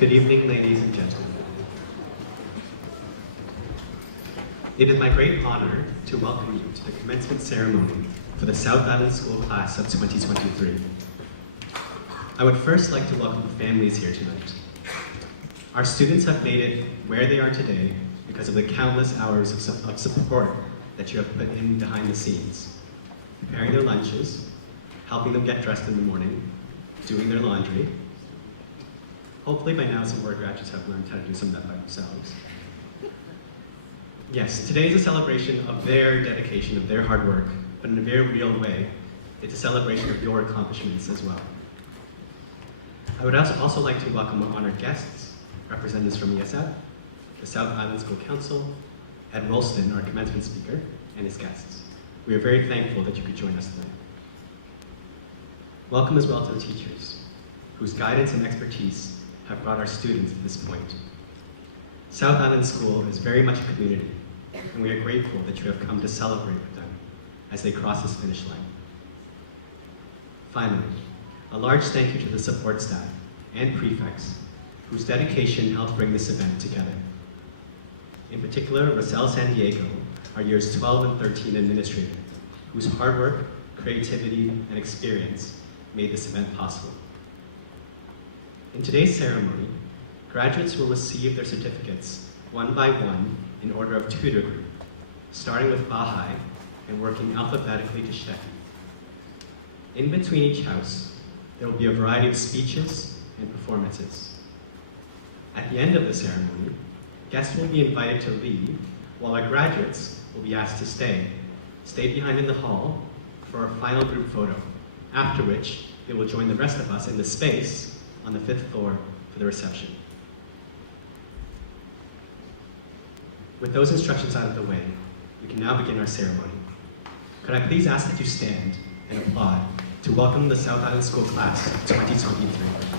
Good evening, ladies and gentlemen. It is my great honor to welcome you to the commencement ceremony for the South Island School class of 2023. I would first like to welcome the families here tonight. Our students have made it where they are today because of the countless hours of support that you have put in behind the scenes, preparing their lunches, helping them get dressed in the morning, doing their laundry. Hopefully by now some of our graduates have learned how to do some of that by themselves. Yes, today is a celebration of their dedication, of their hard work, but in a very real way, it's a celebration of your accomplishments as well. I would also like to welcome our honored guests, representatives from ESF, the South Island School Council, Ed Rolston, our commencement speaker, and his guests. We are very thankful that you could join us today. Welcome as well to the teachers, whose guidance and expertise have brought our students to this point. South Island School is very much a community, and we are grateful that you have come to celebrate with them as they cross this finish line. Finally, a large thank you to the support staff and prefects whose dedication helped bring this event together. In particular, Roselle San Diego, our years 12 and 13 administrator, whose hard work, creativity, and experience made this event possible. In today's ceremony, graduates will receive their certificates one by one in order of tutor group, starting with Baha'i and working alphabetically to Sheki. In between each house, there will be a variety of speeches and performances. At the end of the ceremony, guests will be invited to leave, while our graduates will be asked to stay behind in the hall for our final group photo, after which they will join the rest of us in the space on the 5th floor for the reception. With those instructions out of the way, we can now begin our ceremony. Could I please ask that you stand and applaud to welcome the South Island School class of 2023.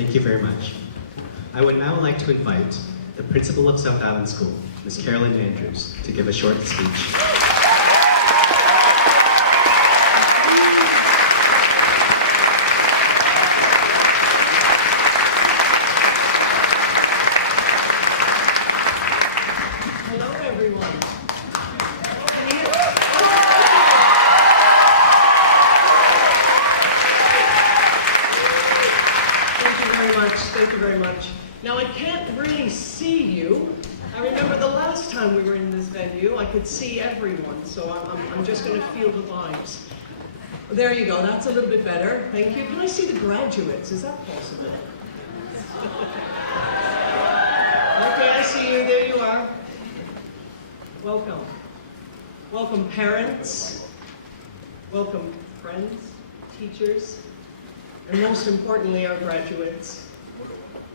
Thank you very much. I would now like to invite the principal of South Island School, Ms. Carolyn Andrews, to give a short speech. Thank you very much. Now, I can't really see you. I remember the last time we were in this venue, I could see everyone, so I'm just going to feel the vibes. There you go, that's a little bit better. Thank you. Can I see the graduates? Is that possible? Okay, I see you. There you are. Welcome. Welcome, parents. Welcome, friends, teachers, and most importantly, our graduates.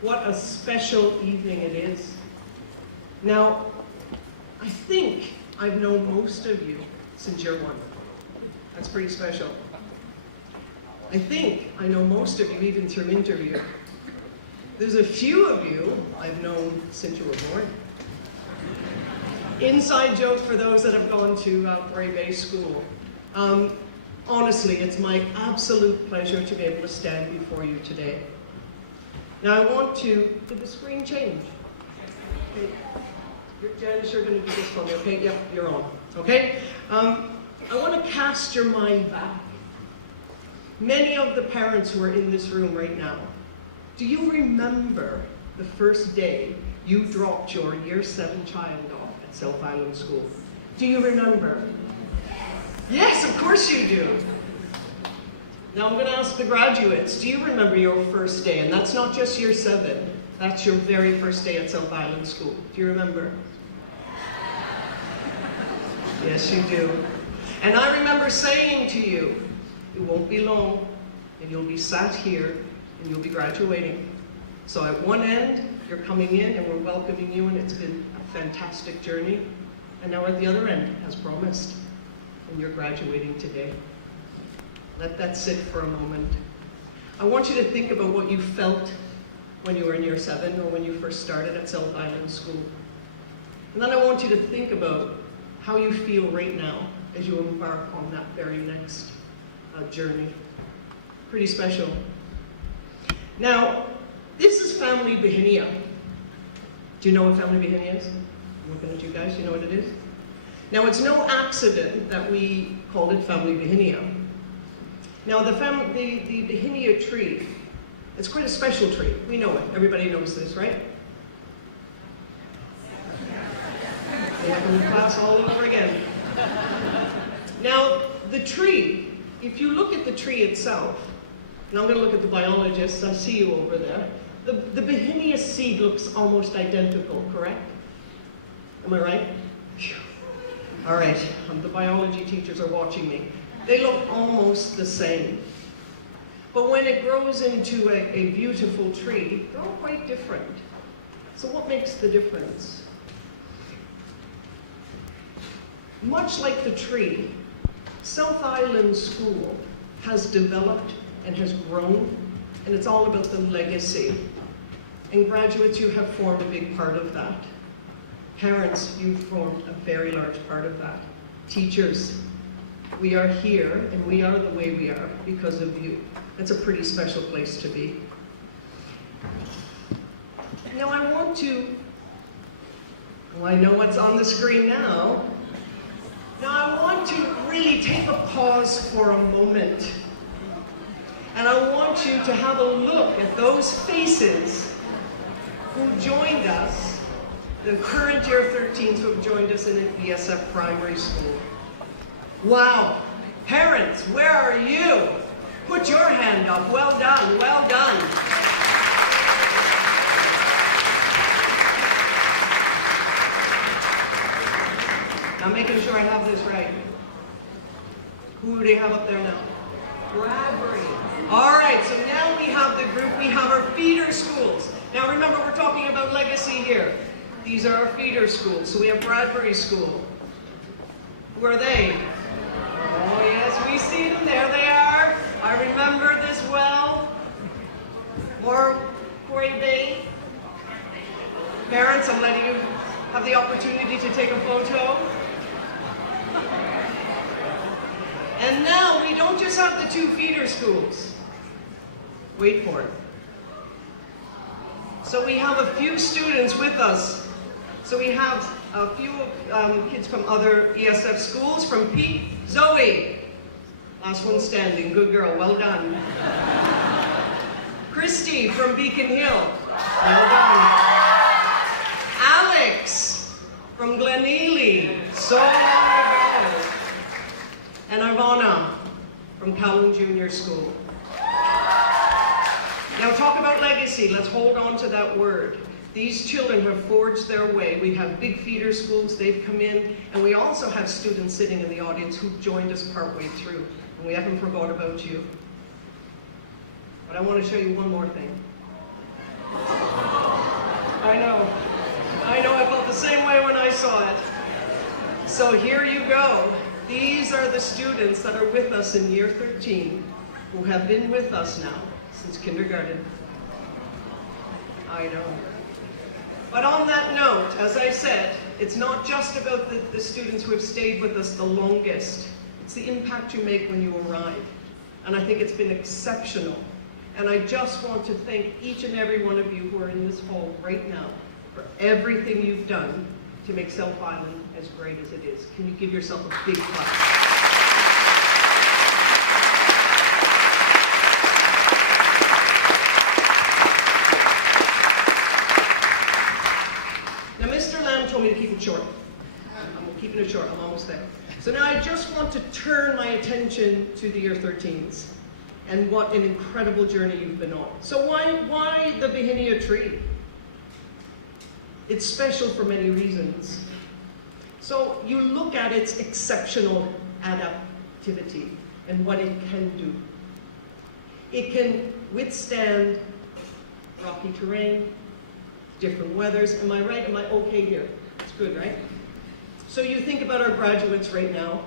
What a special evening it is. Now, I think I've known most of you since year one. That's pretty special. I think I know most of you even through interview. There's a few of you I've known since you were born. Inside joke for those that have gone to Bray Bay School. Honestly, it's my absolute pleasure to be able to stand before you today. Now I want to, did the screen change? Okay. Janice, you're going to do this for me, okay? Yep, you're on, okay? I want to cast your mind back. Many of the parents who are in this room right now, do you remember the first day you dropped your year 7 child off at South Island School? Do you remember? Yes, of course you do. Now I'm going to ask the graduates, do you remember your first day? And that's not just year 7, that's your very first day at South Island School. Do you remember? Yes, you do. And I remember saying to you, it won't be long, and you'll be sat here, and you'll be graduating. So at one end, you're coming in, and we're welcoming you, and it's been a fantastic journey. And now at the other end, as promised, and you're graduating today. Let that sit for a moment. I want you to think about what you felt when you were in year 7 or when you first started at South Island School. And then I want you to think about how you feel right now as you embark on that very next journey. Pretty special. Now, this is Family Bihinia. Do you know what Family Bihinia is? I'm looking at you guys, you know what it is? Now, it's no accident that we called it Family Bihinia. Now, the Bihinia tree, it's quite a special tree. We know it. Everybody knows this, right? Welcome to class all over again. Now, the tree, if you look at the tree itself, and I'm going to look at the biologists, I see you over there, the Bihinia seed looks almost identical, correct? Am I right? All right, the biology teachers are watching me. They look almost the same. But when it grows into a beautiful tree, they're all quite different. So what makes the difference? Much like the tree, South Island School has developed and has grown, and it's all about the legacy. And graduates, you have formed a big part of that. Parents, you've formed a very large part of that. Teachers, we are here and we are the way we are because of you. It's a pretty special place to be. Now I want to, well, I know what's on the screen now. Now I want to really take a pause for a moment. And I want you to have a look at those faces who joined us, the current year 13s who have joined us in an ESF primary school. Wow, parents, where are you? Put your hand up, well done, well done. I'm making sure I have this right. Who do they have up there now? Bradbury. All right, so now we have the group, we have our feeder schools. Now remember, we're talking about legacy here. These are our feeder schools. So we have Bradbury School. Who are they? Oh yes, we see them, there they are. I remember this well. More Corey Bay. Parents, I'm letting you have the opportunity to take a photo. And now we don't just have the 2 feeder schools. Wait for it. So we have a few students with us. So we have a few kids from other ESF schools. From Pete, Zoe. Last one standing, good girl, well done. Christy from Beacon Hill, well done. Alex from Glenealy, so long ago. And Ivana from Calhoun Junior School. Now talk about legacy, let's hold on to that word. These children have forged their way. We have big feeder schools, they've come in, and we also have students sitting in the audience who joined us partway through. And we haven't forgot about you. But I want to show you one more thing. I know, I felt the same way when I saw it. So here you go. These are the students that are with us in year 13, who have been with us now since kindergarten. I know. But on that note, as I said, it's not just about the students who have stayed with us the longest. It's the impact you make when you arrive. And I think it's been exceptional. And I just want to thank each and every one of you who are in this hall right now for everything you've done to make South Island as great as it is. Can you give yourself a big clap? Now, Mr. Lamb told me to keep it short. I'm keeping it short, I'm almost there. So now I just want to turn my attention to the year 13s and what an incredible journey you've been on. So why the Vahinia tree? It's special for many reasons. So you look at its exceptional adaptivity and what it can do. It can withstand rocky terrain, different weathers. Am I right? Am I okay here? It's good, right? So you think about our graduates right now,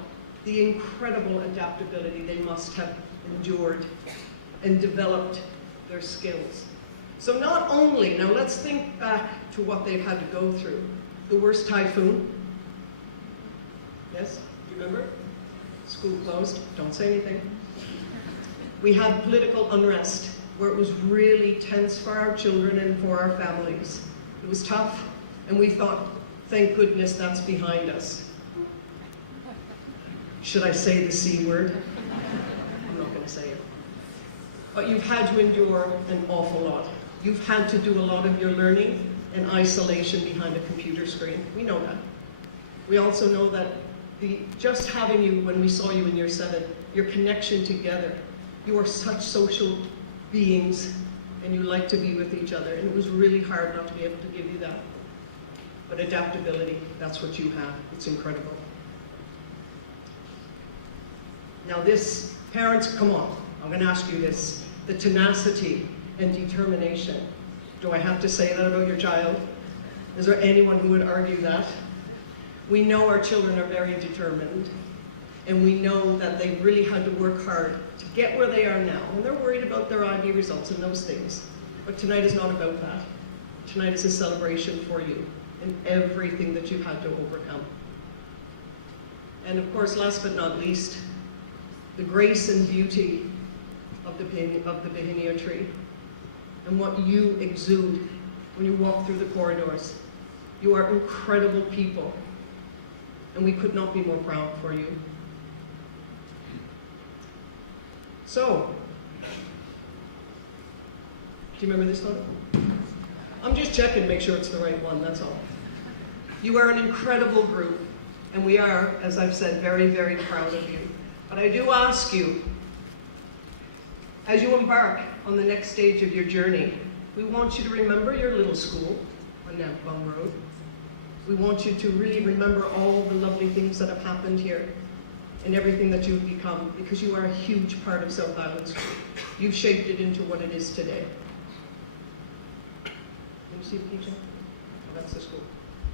the incredible adaptability they must have endured and developed their skills. So not only, now let's think back to what they've had to go through. The worst typhoon. Yes, you remember? School closed, don't say anything. We had political unrest where it was really tense for our children and for our families. It was tough, and we thought, thank goodness that's behind us. Should I say the C word? I'm not going to say it. But you've had to endure an awful lot. You've had to do a lot of your learning in isolation behind a computer screen. We know that. We also know that just having you, when we saw you in year 7, your connection together, you are such social beings and you like to be with each other, and it was really hard not to be able to give you that. But adaptability, that's what you have. It's incredible. Now this, parents, come on, I'm going to ask you this. The tenacity and determination. Do I have to say that about your child? Is there anyone who would argue that? We know our children are very determined, and we know that they really had to work hard to get where they are now, and they're worried about their IB results and those things. But tonight is not about that. Tonight is a celebration for you and everything that you've had to overcome. And of course, last but not least, the grace and beauty of the Vahinia tree and what you exude when you walk through the corridors. You are incredible people, and we could not be more proud for you. So, do you remember this photo? I'm just checking to make sure it's the right one, that's all. You are an incredible group, and we are, as I've said, very, very proud of you. But I do ask you, as you embark on the next stage of your journey, we want you to remember your little school on Nampong Road. We want you to really remember all the lovely things that have happened here and everything that you've become, because you are a huge part of South Island School. You've shaped it into what it is today. Can you see the picture? Oh, that's the school.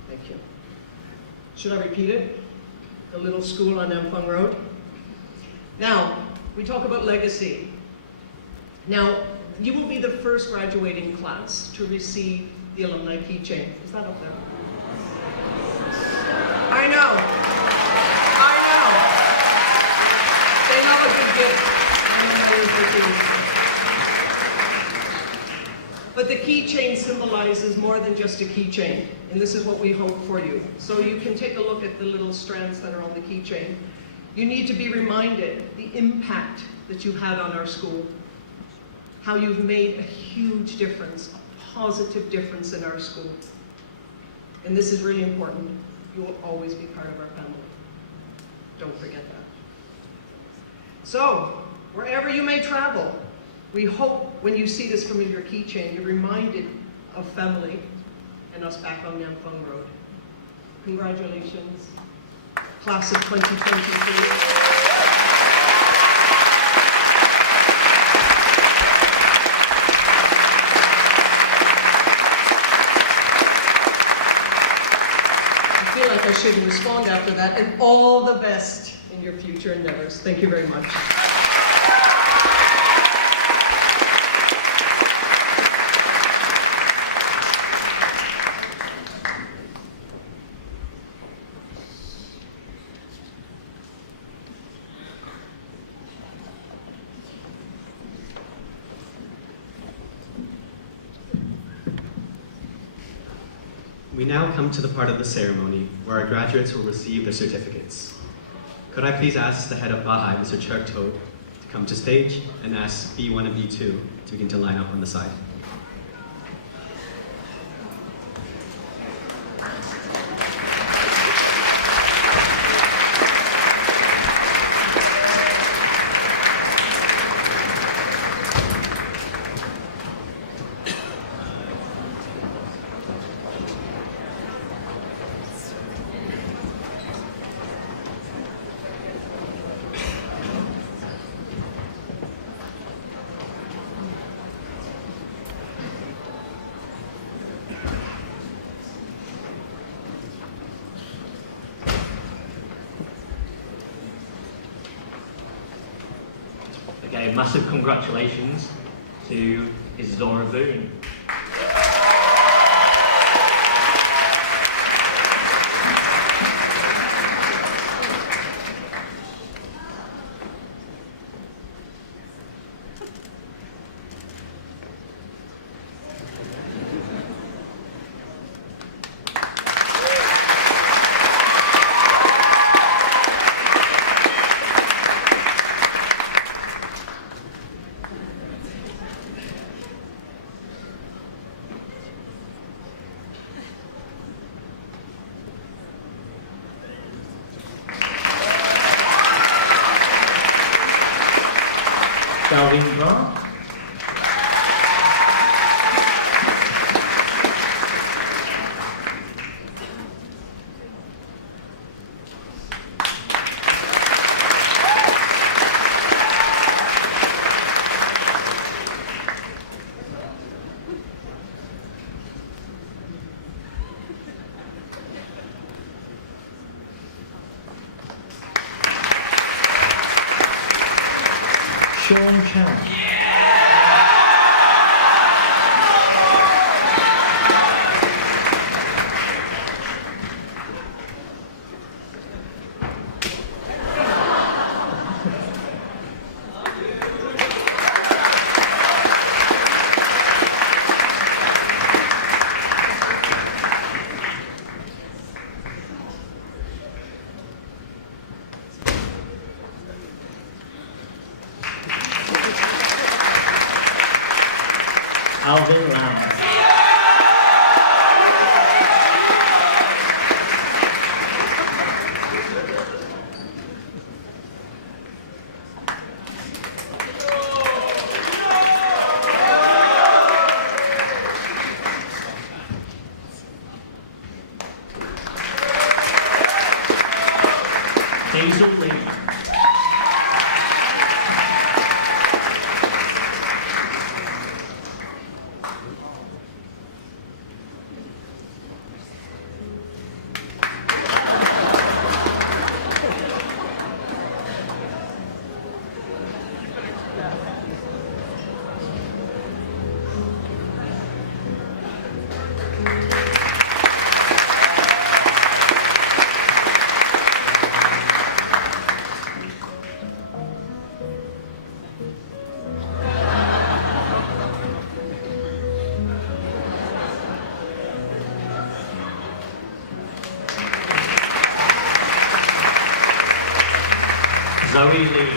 Thank you. Should I repeat it? The little school on Nampong Road. Now, we talk about legacy. Now, You will be the first graduating class to receive the alumni keychain. Is that up there? I know. They love a good gift. I know how you do. But the keychain symbolizes more than just a keychain, and this is what we hope for you. So you can take a look at the little strands that are on the keychain. You need to be reminded the impact that you had on our school, how you've made a huge difference, a positive difference in our school. And this is really important. You will always be part of our family. Don't forget that. So, wherever you may travel, we hope when you see this familiar keychain, you're reminded of family and us back on Nyamphong Road. Congratulations, class of 2023. I shouldn't respond after that, and all the best in your future endeavors. Thank you very much. We now come to the part of the ceremony where our graduates will receive their certificates. Could I please ask the head of Baha'i, Mr. Churk To, to come to stage and ask B1 and B2 to begin to line up on the side. Okay, massive congratulations to Isadora Boone. Darwin Grant. Sean Chan. Alvin Lamb. Hazel Lee. Zoe Lee.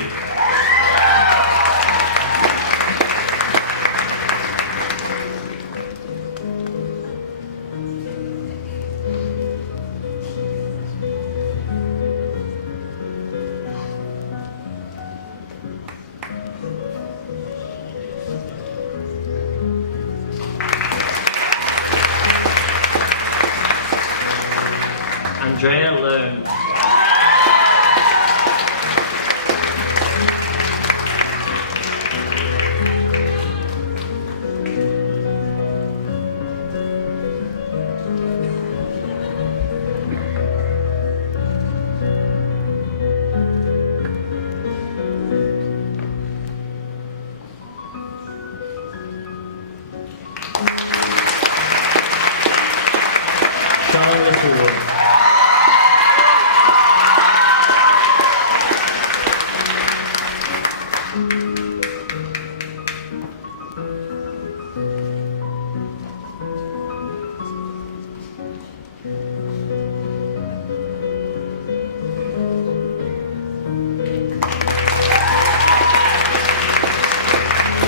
Andrea Learn. Charlie Littlewood.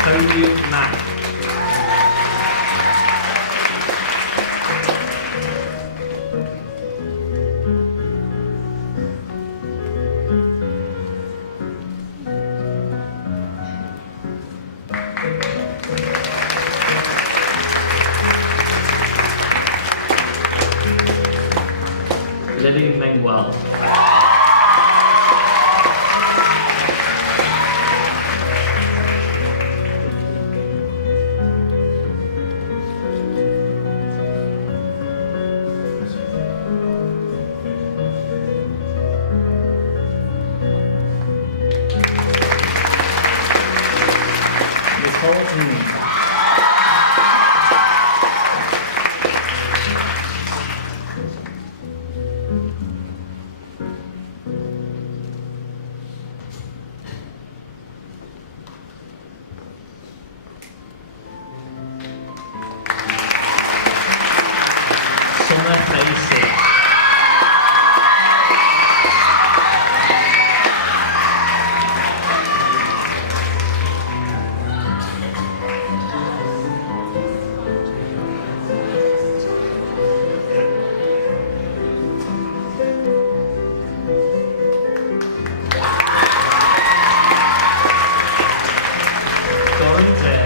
Tony Mack. Lily Manuel. Nicole Moon. Summer Facey. Dorothy.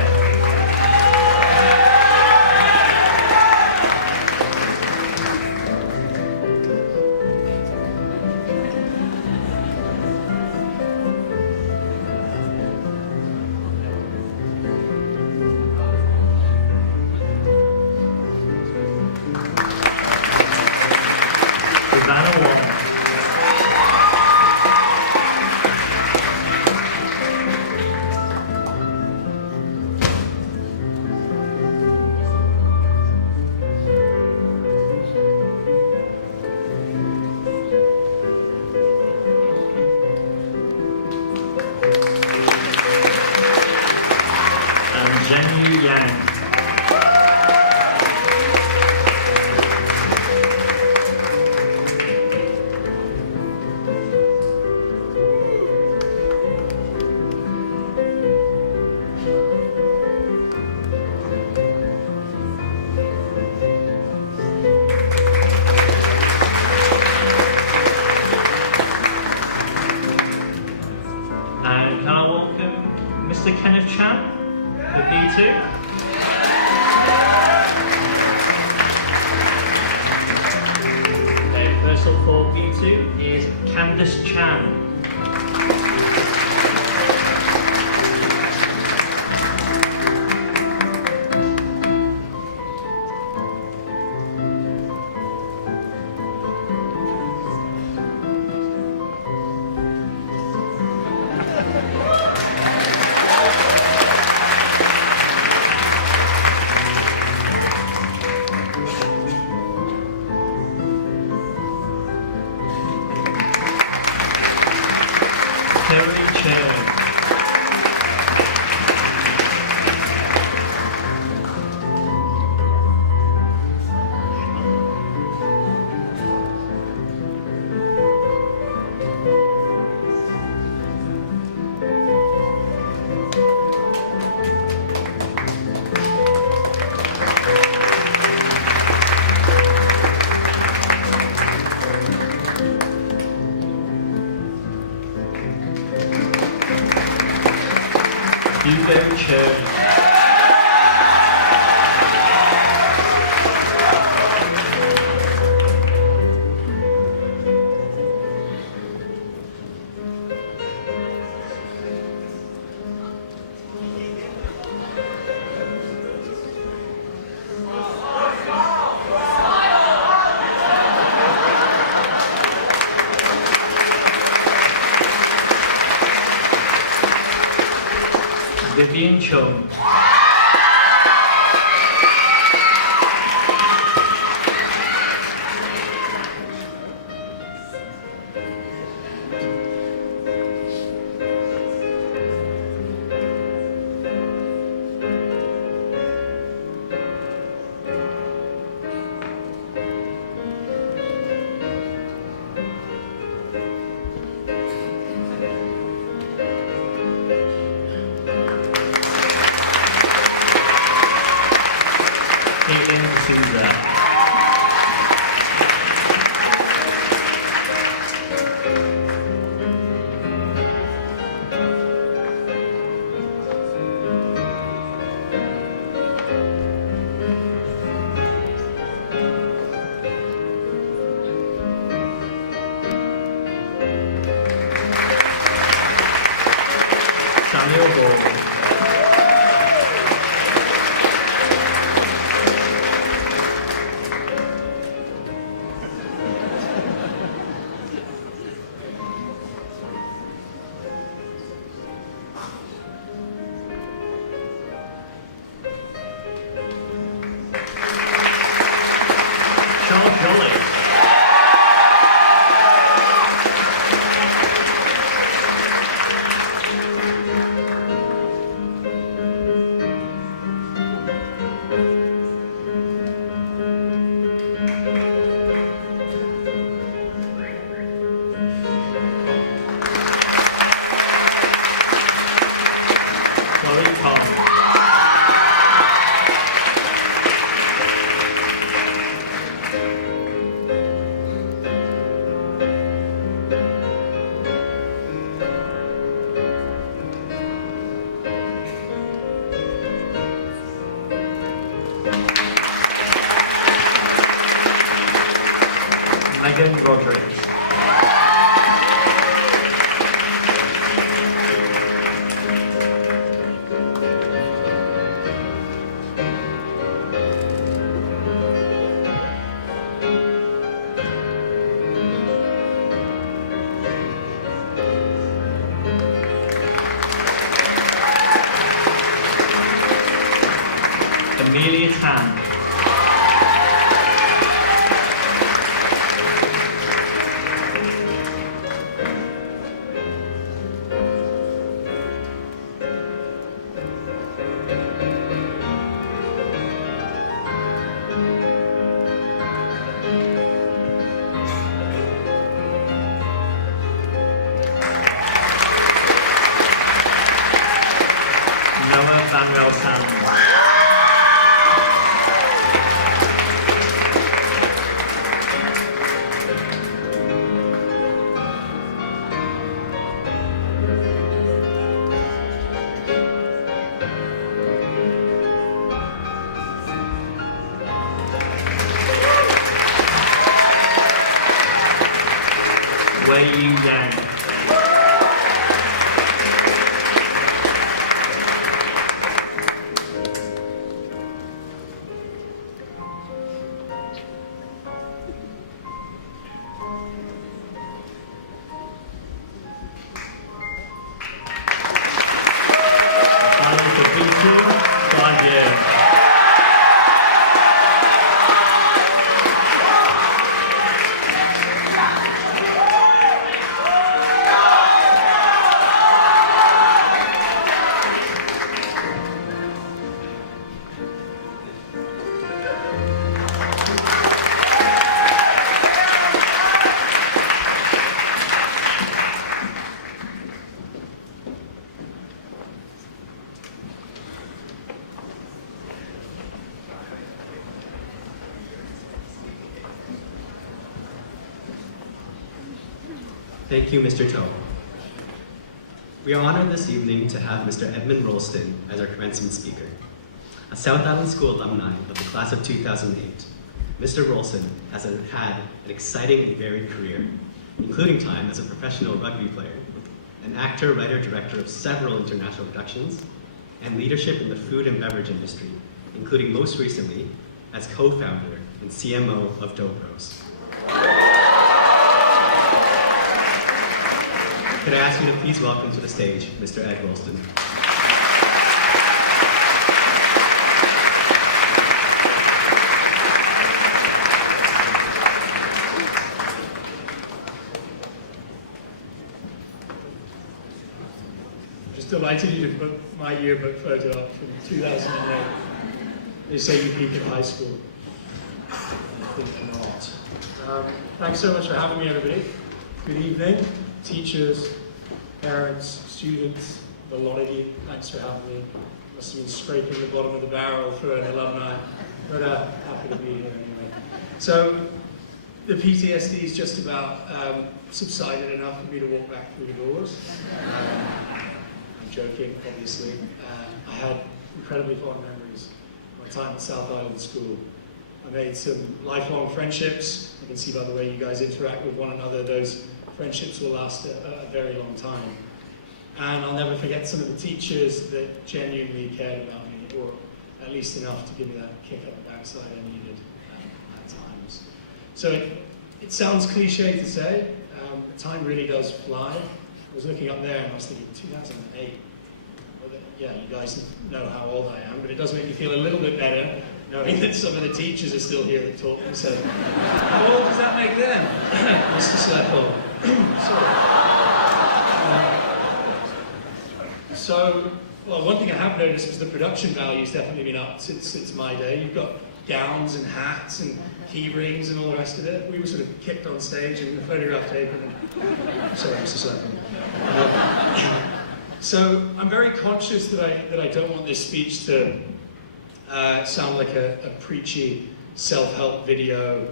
Savannah Wall. And Zhenyu Yang. And can I welcome Mr. Kenneth Chan for B2? Okay, first up for B2 is Candice Chan. Terry Chen. Hugo Church. Vivian Chung. Samuel Ball. Charles Jolly. Chloe Kong. Megan Rodriguez. Amelia Tan. Noah Van Sands. Wei Yu Yang. Finally for B2, 5 years. Thank you, Mr. Cho. We are honored this evening to have Mr. Edmund Rolston as our commencement speaker. A South Island School alumni of the class of 2008, Mr. Rolston has had an exciting and varied career, including time as a professional rugby player, an actor, writer, director of several international productions, and leadership in the food and beverage industry, including most recently as co-founder and CMO of Dough Bros. Could I ask you to please welcome to the stage Mr. Ed Rolston. Just delighted you to put my yearbook photo up from 2008. They say you peak in high school. I think not. Thanks so much for having me, everybody. Good evening. Teachers, parents, students, a lot of you, thanks for having me. Must have been scraping the bottom of the barrel for an alumni, but happy to be here anyway. So the PTSD is just about subsided enough for me to walk back through the doors. I'm joking, obviously. I had incredibly fond memories of my time at South Island School. I made some lifelong friendships. You can see by the way you guys interact with one another, those friendships will last a very long time. And I'll never forget some of the teachers that genuinely cared about me, or at least enough to give me that kick up the backside I needed at times. So it sounds cliche to say, but time really does fly. I was looking up there and I was thinking, 2008. Well, yeah, you guys know how old I am, but it does make me feel a little bit better knowing that some of the teachers are still here that taught me. So, how old does that make them? Mr. Sleppo. Sorry. Well, one thing I have noticed is the production value's definitely been up since my day. You've got gowns and hats and key rings and all the rest of it. We were sort of kicked on stage and the photograph taken. Sorry, Mr. Sleppo. So I'm very conscious that I don't want this speech to sound like a preachy self-help video.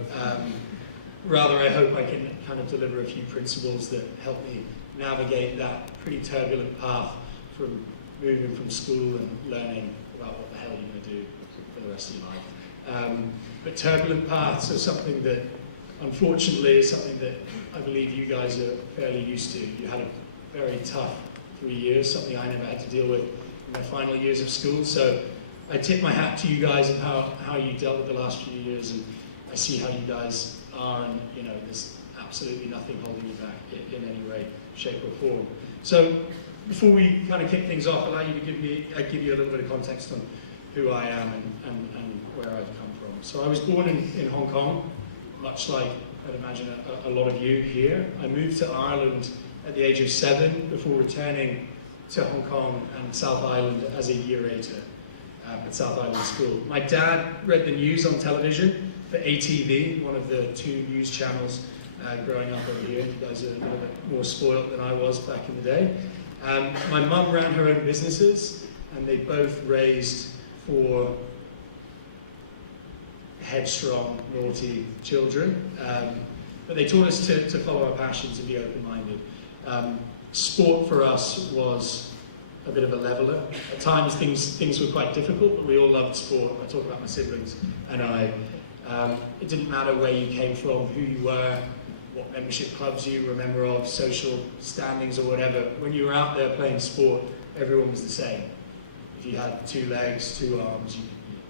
Rather, I hope I can kind of deliver a few principles that help me navigate that pretty turbulent path from moving from school and learning about what the hell you're going to do for the rest of your life. But turbulent paths are something that, unfortunately, is something that I believe you guys are fairly used to. You had a very tough 3 years, something I never had to deal with in my final years of school. So I tip my hat to you guys and how you dealt with the last few years, and I see how you guys are, and you know, there's absolutely nothing holding you back in any way, shape or form. So before we kind of kick things off, I'd like you to give you a little bit of context on who I am and where I've come from. So I was born in Hong Kong, much like I'd imagine a lot of you here. I moved to Ireland at the age of 7 before returning to Hong Kong and South Island as a year later at South Island School. My dad read the news on television for ATV, one of the 2 news channels growing up over here. You guys are a little bit more spoiled than I was back in the day. My mum ran her own businesses, and they both raised 4 headstrong, naughty children. But they taught us to follow our passions and be open-minded. Sport for us was a bit of a leveler. At times things were quite difficult, but we all loved sport. I talk about my siblings and I. It didn't matter where you came from, who you were, what membership clubs you were a member of, social standings or whatever. When you were out there playing sport, everyone was the same. If you had 2 legs, 2 arms, you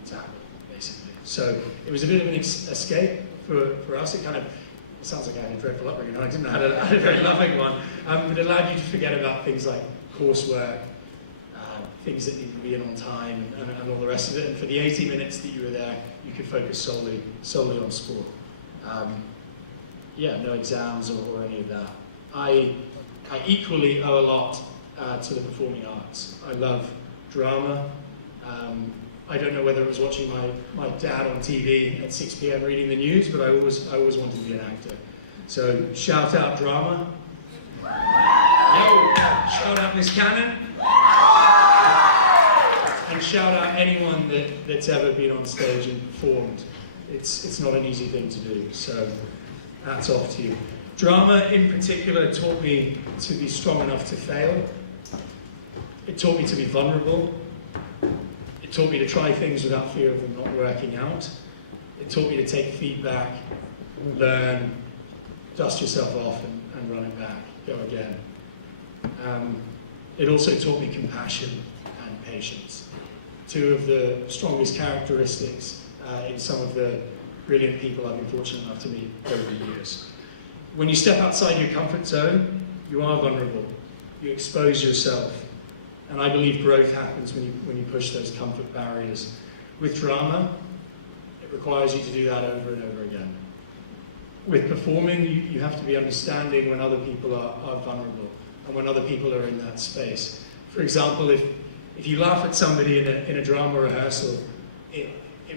tackled, basically. So it was a bit of an escape for us. It kind of, it sounds like I had a dreadful upbringing. I didn't have a very loving one. But it allowed you to forget about things like coursework, things that needed to be in on time, and all the rest of it. And for the 80 minutes that you were there, you could focus solely on sport. Yeah, no exams or any of that. I equally owe a lot to the performing arts. I love drama. I don't know whether it was watching my dad on TV at 6 p.m. reading the news, but I always wanted to be an actor. So shout out drama. Yo, shout out Miss Cannon. And shout out anyone that's ever been on stage and performed. It's not an easy thing to do, so hats off to you. Drama in particular taught me to be strong enough to fail. It taught me to be vulnerable. It taught me to try things without fear of them not working out. It taught me to take feedback, learn, dust yourself off and run it back, go again. It also taught me compassion and patience. Two of the strongest characteristics in some of the brilliant people I've been fortunate enough to meet over the years. When you step outside your comfort zone, you are vulnerable. You expose yourself. And I believe growth happens when you push those comfort barriers. With drama, it requires you to do that over and over again. With performing, you have to be understanding when other people are vulnerable and when other people are in that space. For example, if you laugh at somebody in a drama rehearsal, it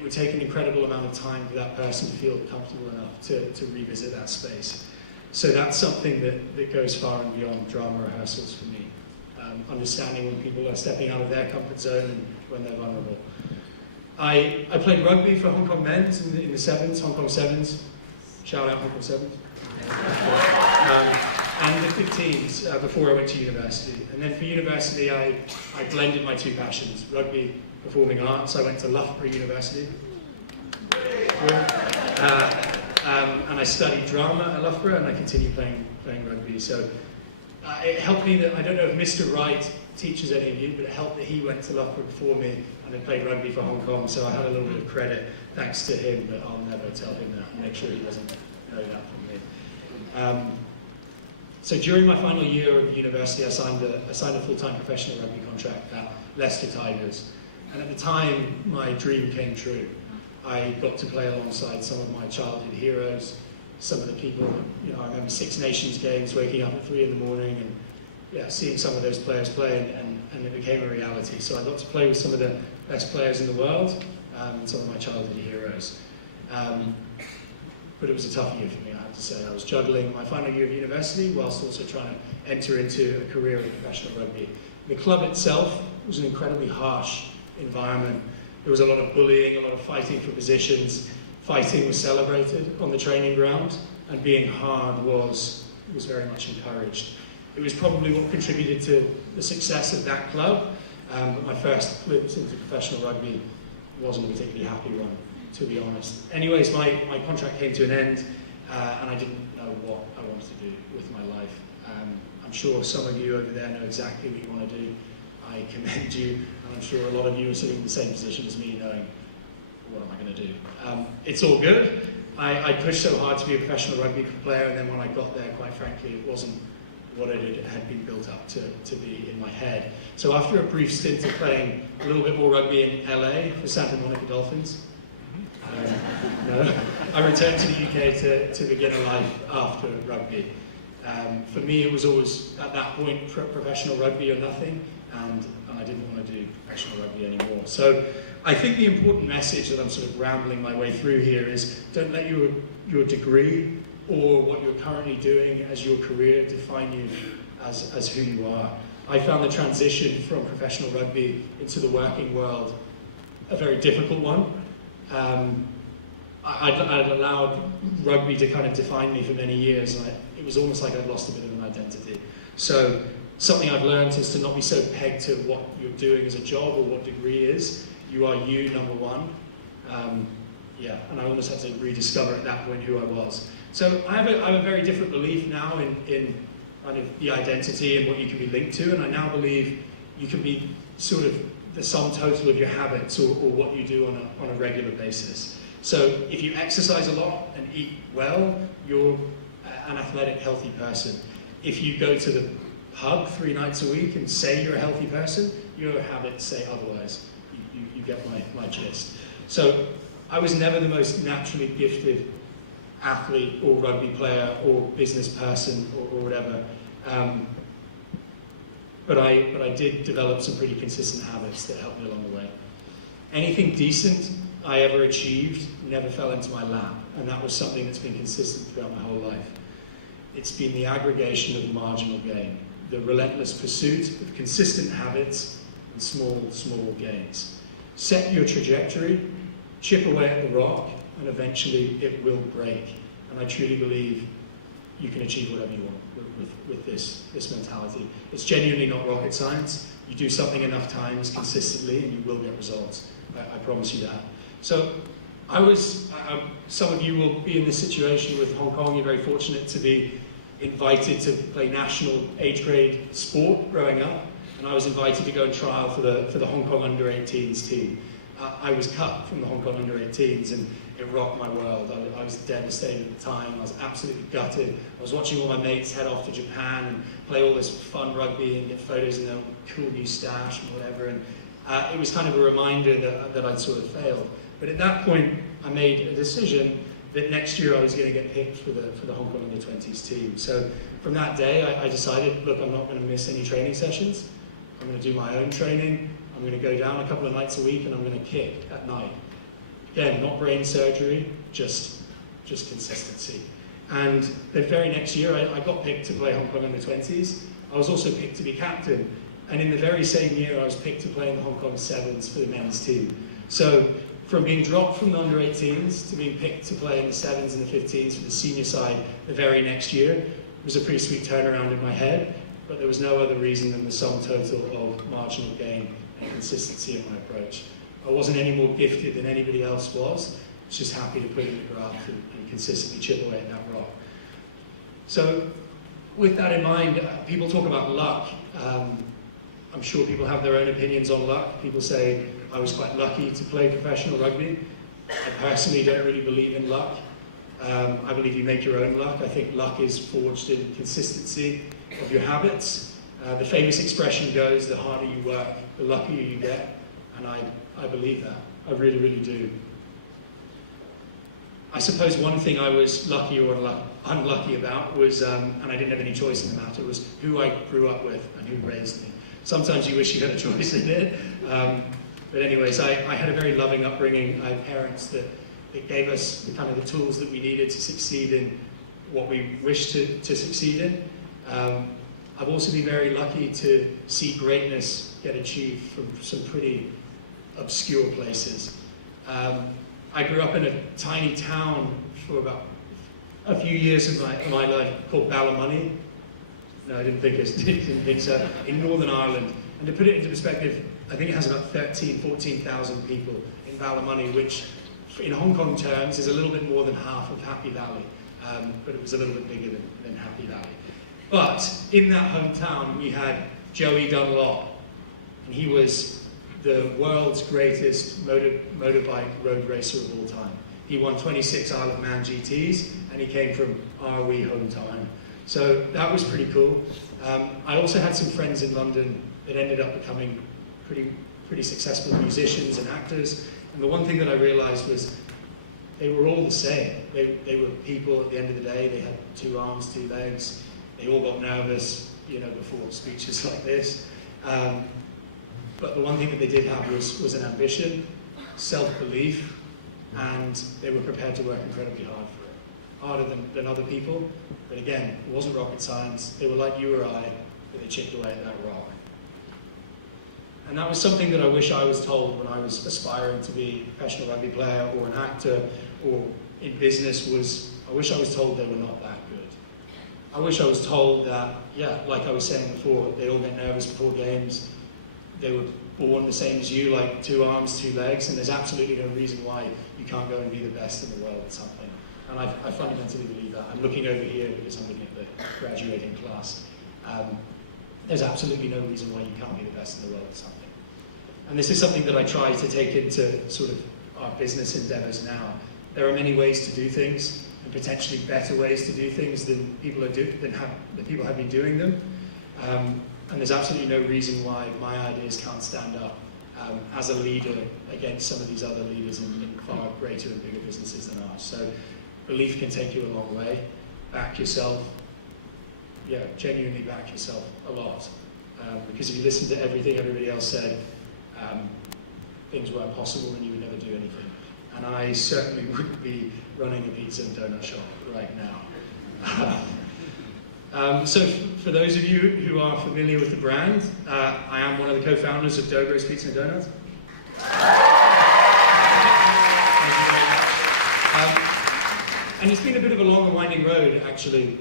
would take an incredible amount of time for that person to feel comfortable enough to revisit that space. So that's something that goes far and beyond drama rehearsals for me. Understanding when people are stepping out of their comfort zone and when they're vulnerable. I played rugby for Hong Kong men's in the Sevens, Hong Kong Sevens. Shout out Hong Kong Sevens. And the 15s before I went to university. And then for university, I blended my two passions, rugby, performing arts. I went to Loughborough University. And I studied drama at Loughborough, and I continued playing rugby. So it helped me that, I don't know if Mr. Wright teaches any of you, but it helped that he went to Loughborough before me and had played rugby for Hong Kong, so I had a little bit of credit thanks to him, but I'll never tell him that and make sure he doesn't know that from me. So during my final year of university, I signed a full-time professional rugby contract at Leicester Tigers. And at the time, my dream came true. I got to play alongside some of my childhood heroes, some of the people, I remember Six Nations games, waking up at 3 in the morning and seeing some of those players play, and it became a reality. So I got to play with some of the best players in the world, and some of my childhood heroes. But it was a tough year for me, I have to say. I was juggling my final year of university whilst also trying to enter into a career in professional rugby. The club itself was an incredibly harsh environment. There was a lot of bullying, a lot of fighting for positions. Fighting was celebrated on the training ground, and being hard was very much encouraged. It was probably what contributed to the success of that club, but my first glimpse into professional rugby wasn't a particularly happy one, to be honest. Anyways, my contract came to an end, and I didn't know what I wanted to do with my life. I'm sure some of you over there know exactly what you want to do. I commend you, and I'm sure a lot of you are sitting in the same position as me, knowing, what am I going to do? It's all good. I pushed so hard to be a professional rugby player, and then when I got there, quite frankly, it wasn't what it had been built up to be in my head. So after a brief stint of playing a little bit more rugby in LA for Santa Monica Dolphins, I returned to the UK to begin a life after rugby. For me, it was always, at that point, professional rugby or nothing, and I didn't want to do professional rugby anymore. So I think the important message that I'm sort of rambling my way through here is, don't let your degree or what you're currently doing as your career define you as who you are. I found the transition from professional rugby into the working world a very difficult one. I'd allowed rugby to kind of define me for many years, and it was almost like I'd lost a bit of an identity. So something I've learned is to not be so pegged to what you're doing as a job or what degree is. You are you, number one. And I almost had to rediscover at that point who I was. So I have a very different belief now in kind of the identity and what you can be linked to, and I now believe you can be sort of the sum total of your habits or what you do on a regular basis. So if you exercise a lot and eat well, you're an athletic, healthy person. If you go to the pub 3 nights a week and say you're a healthy person, your habits say otherwise. You get my gist. So I was never the most naturally gifted athlete or rugby player or business person or whatever. But I did develop some pretty consistent habits that helped me along the way. Anything decent I ever achieved never fell into my lap, and that was something that's been consistent throughout my whole life. It's been the aggregation of marginal gain, the relentless pursuit of consistent habits and small gains. Set your trajectory, chip away at the rock, and eventually it will break. And I truly believe you can achieve whatever you want with this mentality. It's genuinely not rocket science. You do something enough times consistently and you will get results. I promise you that. So some of you will be in this situation with Hong Kong. You're very fortunate to be invited to play national age grade sport growing up. And I was invited to go and trial for the Hong Kong under-18s team. I was cut from the Hong Kong under-18s and it rocked my world. I was devastated at the time. I was absolutely gutted. I was watching all my mates head off to Japan and play all this fun rugby and get photos in their cool new stash and whatever. And it was kind of a reminder that I'd sort of failed. But at that point, I made a decision that next year I was going to get picked for the Hong Kong under-20s team. So from that day, I decided, look, I'm not going to miss any training sessions. I'm going to do my own training. I'm going to go down a couple of nights a week and I'm going to kick at night. Again, not brain surgery, just consistency. And the very next year, I got picked to play Hong Kong under-20s. I was also picked to be captain. And in the very same year, I was picked to play in the Hong Kong Sevens for the men's team. So from being dropped from the under-18s to being picked to play in the Sevens and the 15s for the senior side the very next year was a pretty sweet turnaround in my head. But there was no other reason than the sum total of marginal gain and consistency in my approach. I wasn't any more gifted than anybody else was. I was just happy to put in the graft and consistently chip away at that rock. So with that in mind, people talk about luck. I'm sure people have their own opinions on luck. People say I was quite lucky to play professional rugby. I personally don't really believe in luck. I believe you make your own luck. I think luck is forged in consistency of your habits. The famous expression goes, the harder you work, the luckier you get. And I believe that. I really, really do. I suppose one thing I was lucky or unlucky about was, and I didn't have any choice in the matter, was who I grew up with and who raised me. Sometimes you wish you had a choice in it. But anyways, I had a very loving upbringing. I had parents that gave us the kind of the tools that we needed to succeed in what we wished to succeed in. I've also been very lucky to see greatness get achieved from some pretty obscure places. I grew up in a tiny town for about a few years of my life called Ballymoney. No, I didn't think so. In Northern Ireland. And to put it into perspective, I think it has about 14,000 people in Ballymoney, which in Hong Kong terms is a little bit more than half of Happy Valley. But it was a little bit bigger than Happy Valley. But in that hometown, we had Joey Dunlop, and he was the world's greatest motorbike road racer of all time. He won 26 Isle of Man GTs, and he came from our wee hometown. So that was pretty cool. I also had some friends in London that ended up becoming pretty successful musicians and actors. And the one thing that I realized was they were all the same. They were people at the end of the day. They had 2 arms, 2 legs. They all got nervous, before speeches like this. But the one thing that they did have was an ambition, self-belief, and they were prepared to work incredibly hard for it. Harder than other people. But again, it wasn't rocket science. They were like you or I, but they chipped away at that rock. And that was something that I wish I was told when I was aspiring to be a professional rugby player or an actor or in business I wish I was told they were not that good. I wish I was told that, like I was saying before, they all get nervous before games. They were born the same as you, like 2 arms, 2 legs, and there's absolutely no reason why you can't go and be the best in the world at something. And I fundamentally believe that. I'm looking over here because I'm looking at the graduating class. There's absolutely no reason why you can't be the best in the world at something. And this is something that I try to take into sort of our business endeavors now. There are many ways to do things, and potentially better ways to do things than people have been doing them. And there's absolutely no reason why my ideas can't stand up as a leader against some of these other leaders in far greater and bigger businesses than ours. So belief can take you a long way. Back yourself. Genuinely back yourself a lot. Because if you listen to everything everybody else said, things weren't possible and you would never do anything. And I certainly wouldn't be running a pizza and donut shop right now. So for those of you who are familiar with the brand, I am one of the co-founders of Dogro's Pizza and Donuts. And it's been a bit of a long and winding road, actually,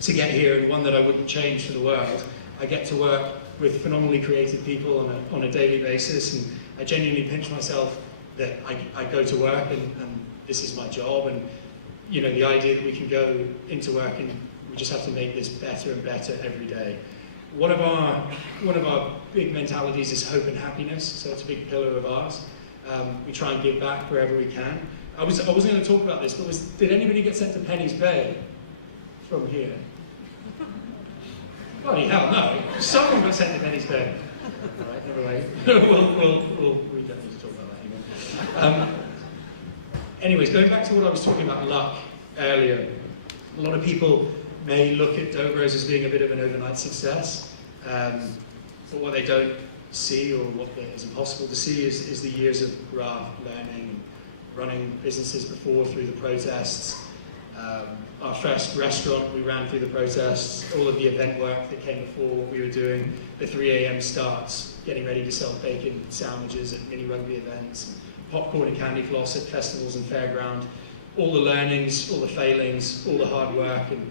to get here, and one that I wouldn't change for the world. I get to work with phenomenally creative people on a daily basis, and I genuinely pinch myself that I go to work and this is my job, and you know, the idea that we can go into work and we just have to make this better and better every day. One of our big mentalities is hope and happiness, so it's a big pillar of ours. We try and give back wherever we can. I wasn't going to talk about this, but did anybody get sent to Penny's Bay from here? Bloody hell, no. Someone got sent to Penny's Bay. All right, never mind. We don't need to talk about that anymore. Anyways, going back to what I was talking about luck earlier, a lot of people may look at Dope Bros as being a bit of an overnight success, but what they don't see, or what is impossible to see, is the years of graft, learning, running businesses before, through the protests. Our first restaurant we ran through the protests, all of the event work that came before what we were doing, the 3 a.m. starts, getting ready to sell bacon sandwiches at mini rugby events, popcorn and candy floss at festivals and fairground, all the learnings, all the failings, all the hard work, and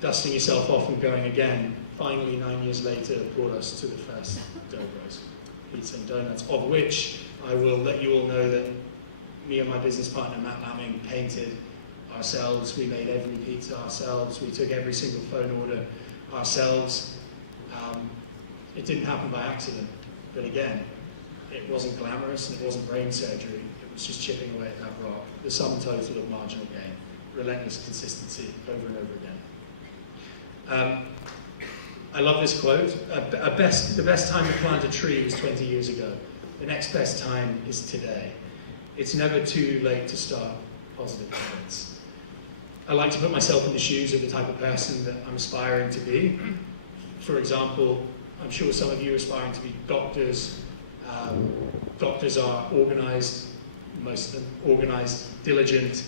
dusting yourself off and going again, finally 9 years later brought us to the first Dope Bros Pizza and Donuts, of which I will let you all know that me and my business partner Matt Lamming painted ourselves. We made every pizza ourselves. We took every single phone order ourselves. It didn't happen by accident, but again, it wasn't glamorous and it wasn't brain surgery. It was just chipping away at that rock. The sum total of marginal gain, relentless consistency over and over again. I love this quote. The best time to plant a tree was 20 years ago. The next best time is today. It's never too late to start positive habits. I like to put myself in the shoes of the type of person that I'm aspiring to be. For example, I'm sure some of you are aspiring to be doctors. Doctors are organized, most of them organized, diligent.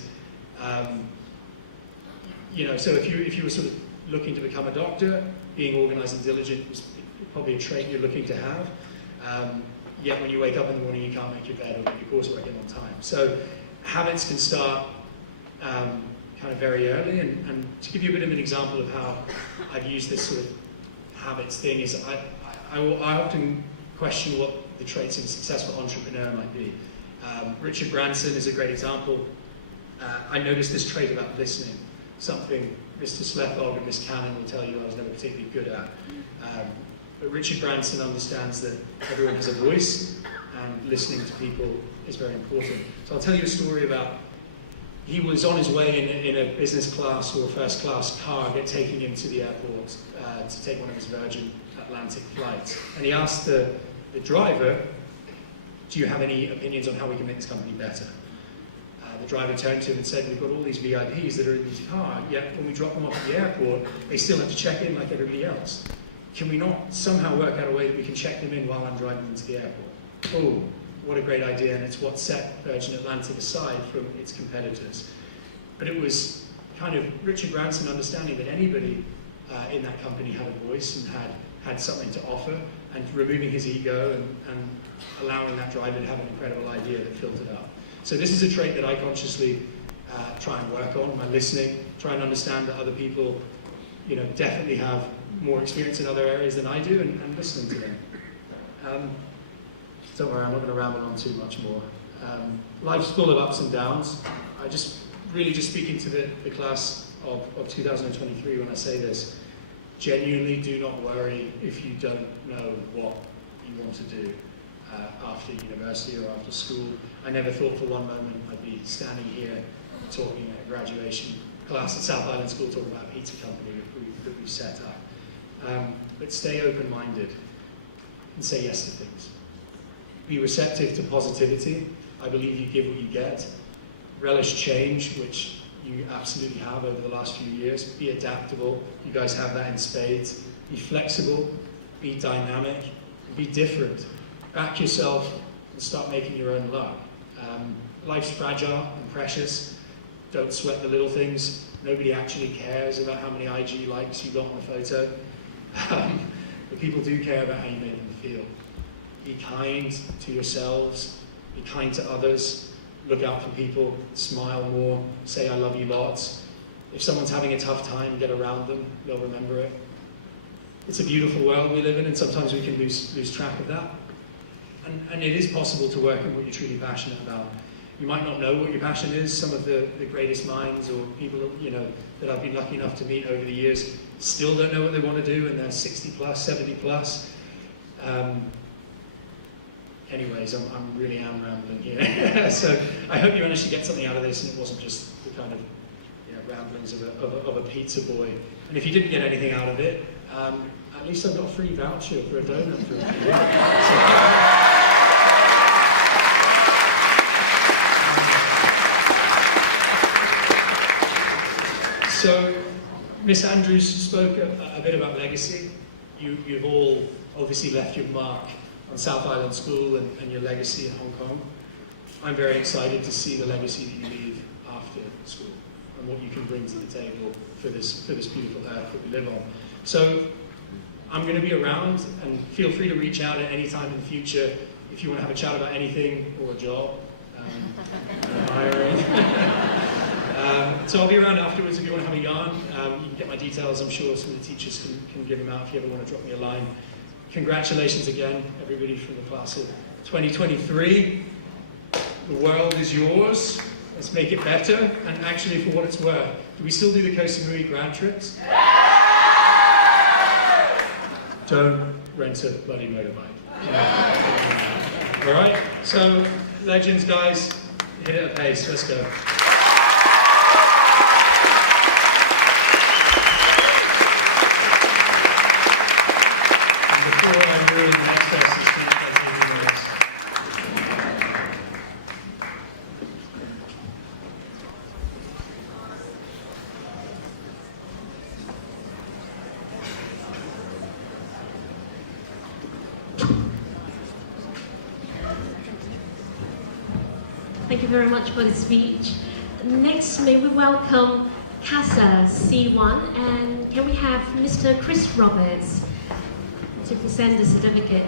You know, so if you were sort of looking to become a doctor, being organized and diligent is probably a trait you're looking to have. Yet when you wake up in the morning, you can't make your bed or get your coursework in on time. So habits can start kind of very early, and to give you a bit of an example of how I've used this sort of habits thing is I often question what the traits of a successful entrepreneur might be. Richard Branson is a great example. I noticed this trait about listening, something Mr. Slethog and Miss Cannon will tell you I was never particularly good at. But Richard Branson understands that everyone has a voice, and listening to people is very important. So I'll tell you a story about, he was on his way in a business class or a first class car, taking him to the airport to take one of his Virgin Atlantic flights. And he asked the driver, do you have any opinions on how we can make this company better? The driver turned to him and said, we've got all these VIPs that are in this car, yet when we drop them off at the airport, they still have to check in like everybody else. Can we not somehow work out a way that we can check them in while I'm driving them to the airport? Oh, what a great idea, and it's what set Virgin Atlantic aside from its competitors. But it was kind of Richard Branson understanding that anybody in that company had a voice and had something to offer, and removing his ego and allowing that driver to have an incredible idea that filled it up. So this is a trait that I consciously try and work on, my listening, try and understand that other people, you know, definitely have more experience in other areas than I do, and listening to them. Don't worry, I'm not going to ramble on too much more. Life's full of ups and downs. I just speaking to the class of 2023 when I say this, genuinely do not worry if you don't know what you want to do after university or after school. I never thought for one moment I'd be standing here talking at a graduation class at Southislandschool talking about a pizza company that we've set up. But stay open-minded and say yes to things. Be receptive to positivity. I believe you give what you get. Relish change, which you absolutely have over the last few years. Be adaptable. You guys have that in spades. Be flexible. Be dynamic. Be different. Back yourself and start making your own luck. Life's fragile and precious. Don't sweat the little things. Nobody actually cares about how many IG likes you got on a photo. But people do care about how you make them feel. Be kind to yourselves. Be kind to others. Look out for people. Smile more. Say I love you lots. If someone's having a tough time, get around them. They'll remember it. it's a beautiful world we live in, and sometimes we can lose track of that. And it is possible to work on what you're truly passionate about. You might not know what your passion is. Some of the greatest minds or people that I've been lucky enough to meet over the years still don't know what they want to do, and they're 60 plus, 70 plus. Anyways, I'm really rambling here. So I hope you managed to get something out of this, and it wasn't just the kind of ramblings of a pizza boy. And if you didn't get anything out of it, at least I've got a free voucher for a donut for So, Miss Andrews spoke a bit about legacy. You've all obviously left your mark on Southislandschool and your legacy in Hong Kong. I'm very excited to see the legacy that you leave after school and what you can bring to the table for this beautiful earth that we live on. So I'm going to be around, and feel free to reach out at any time in the future if you want to have a chat about anything or a job. Hiring. So I'll be around afterwards if you want to have a yarn. You can get my details. I'm sure some of the teachers can give them out if you ever want to drop me a line. Congratulations again, everybody from the class of 2023. The world is yours. Let's make it better. And actually, for what it's worth, do we still do the Koh Samui grad trips? Don't rent a bloody motorbike. All right, so legends, guys, hit it at pace. Let's go. And before I ruin the next person's speech by taking notes. Thank you very much for the speech. Next, may we welcome CASA C1, and can we have Mr. Chris Roberts to present the certificate,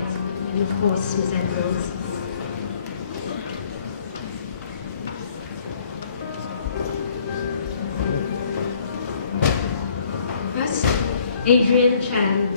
and of course, Ms. Andrews. First, Adrian Chan.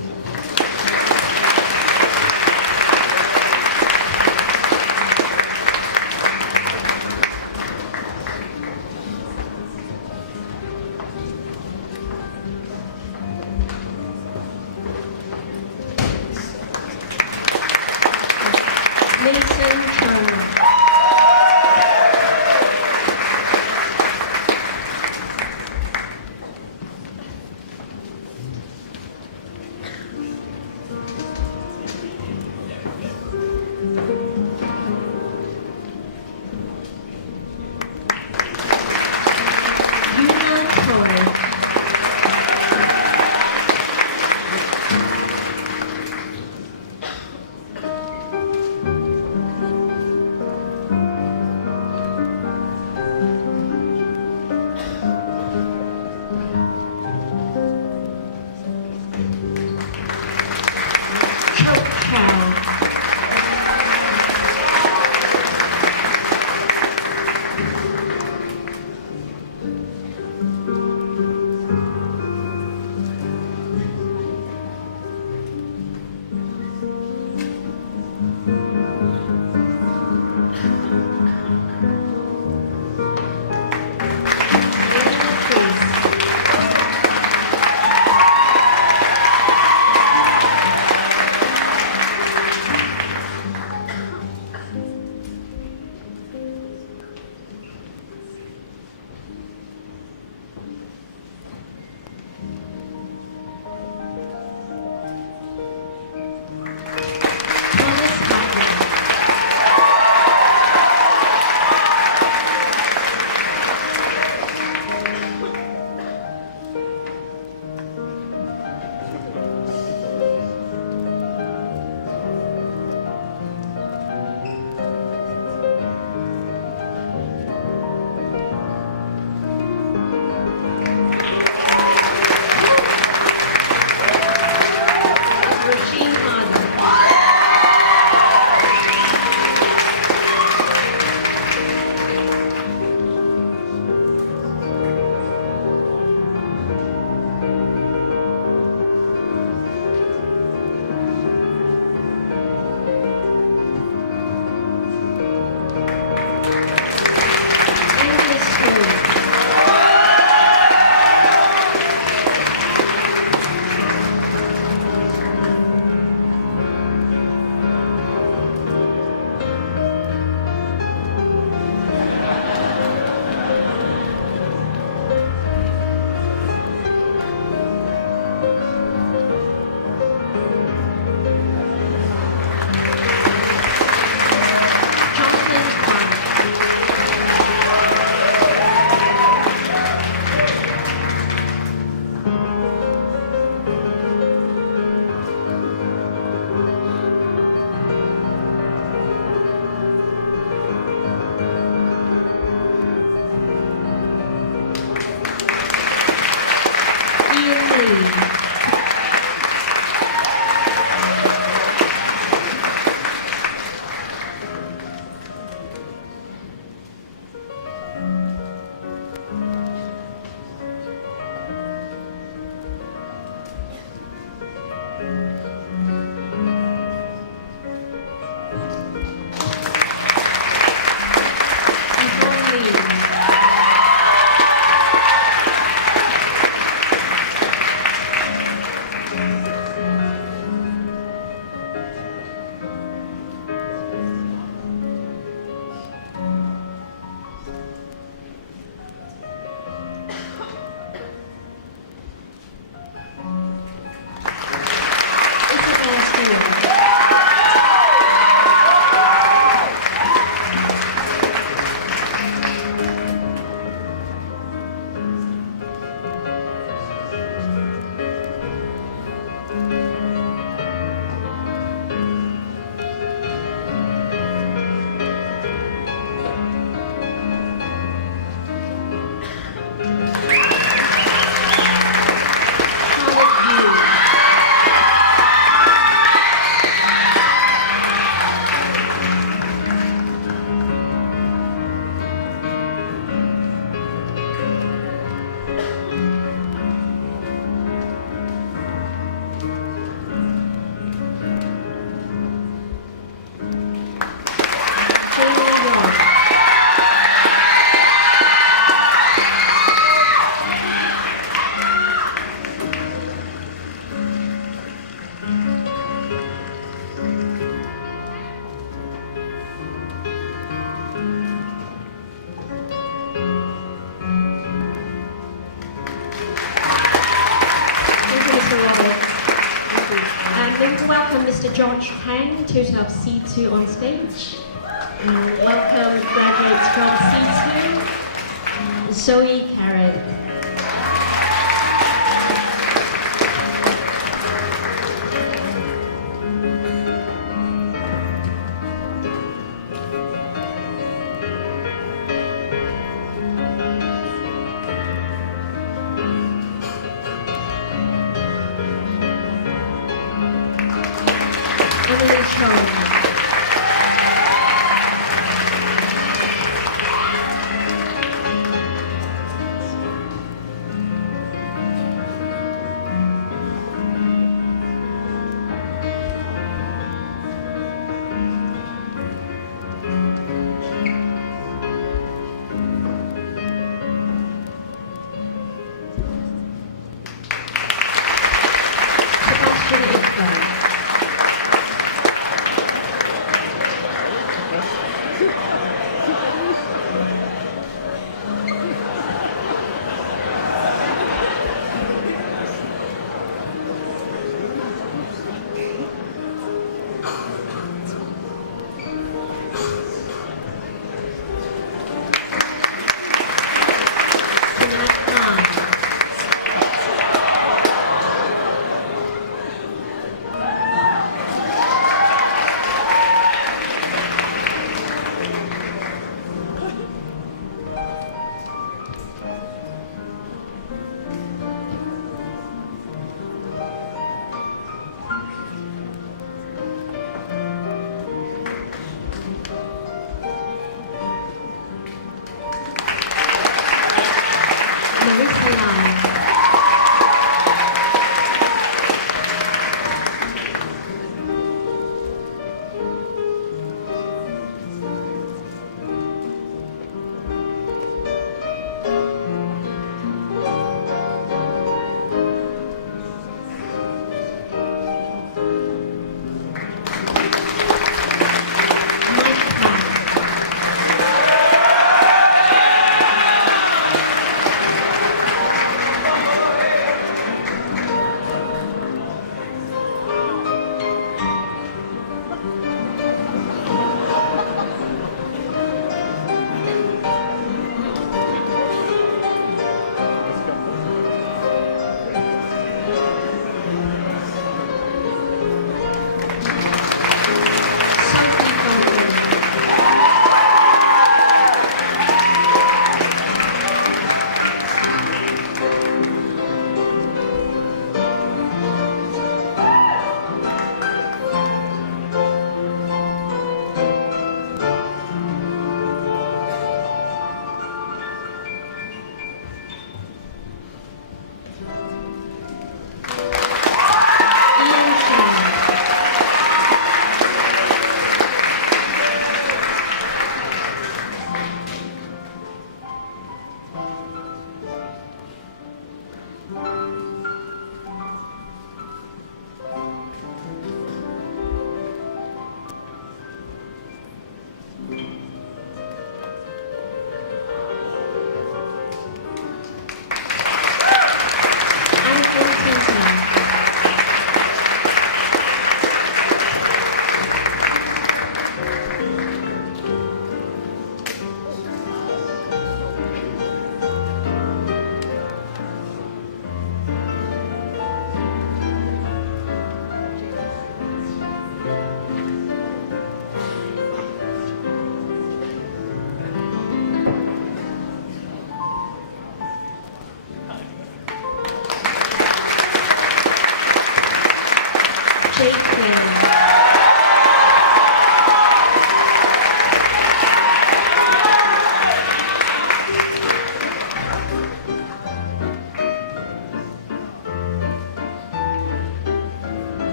Thank you, Mr. Roberts. And then we welcome Mr. George Tang, tutor of C2 on stage. And welcome graduates from C2, Zoe Carrot. Emily Chong. Sebastian Iqbal.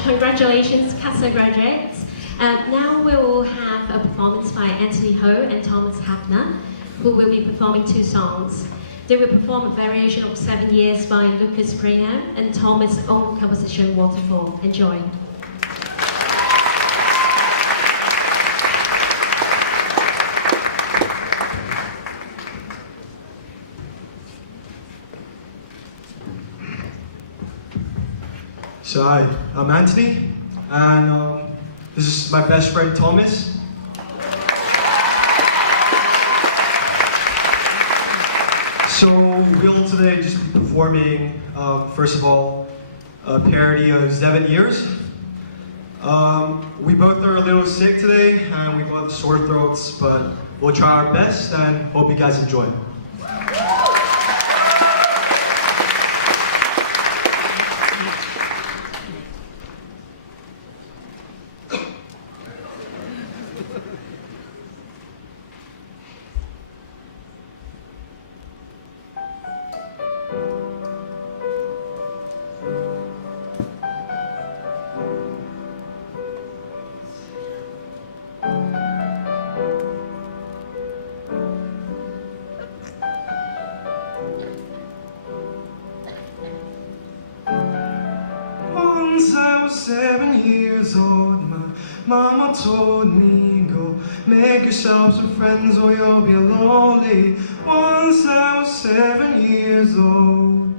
much. Congratulations, CASA graduates. Now we will have a performance by Anthony Ho and Thomas Hafner, who will be performing 2 songs. They will perform a variation of 7 Years by Lucas Graham and Thomas' own composition, Waterfall. Enjoy. So hi, I'm Anthony, and this is my best friend Thomas. So we'll today just be performing, first of all, a parody of 7 Years. We both are a little sick today, and we both have sore throats, but we'll try our best, and hope you guys enjoy. Once I was 7 years old, my mama told me, go make yourself some friends or you'll be lonely. Once I was 7 years old.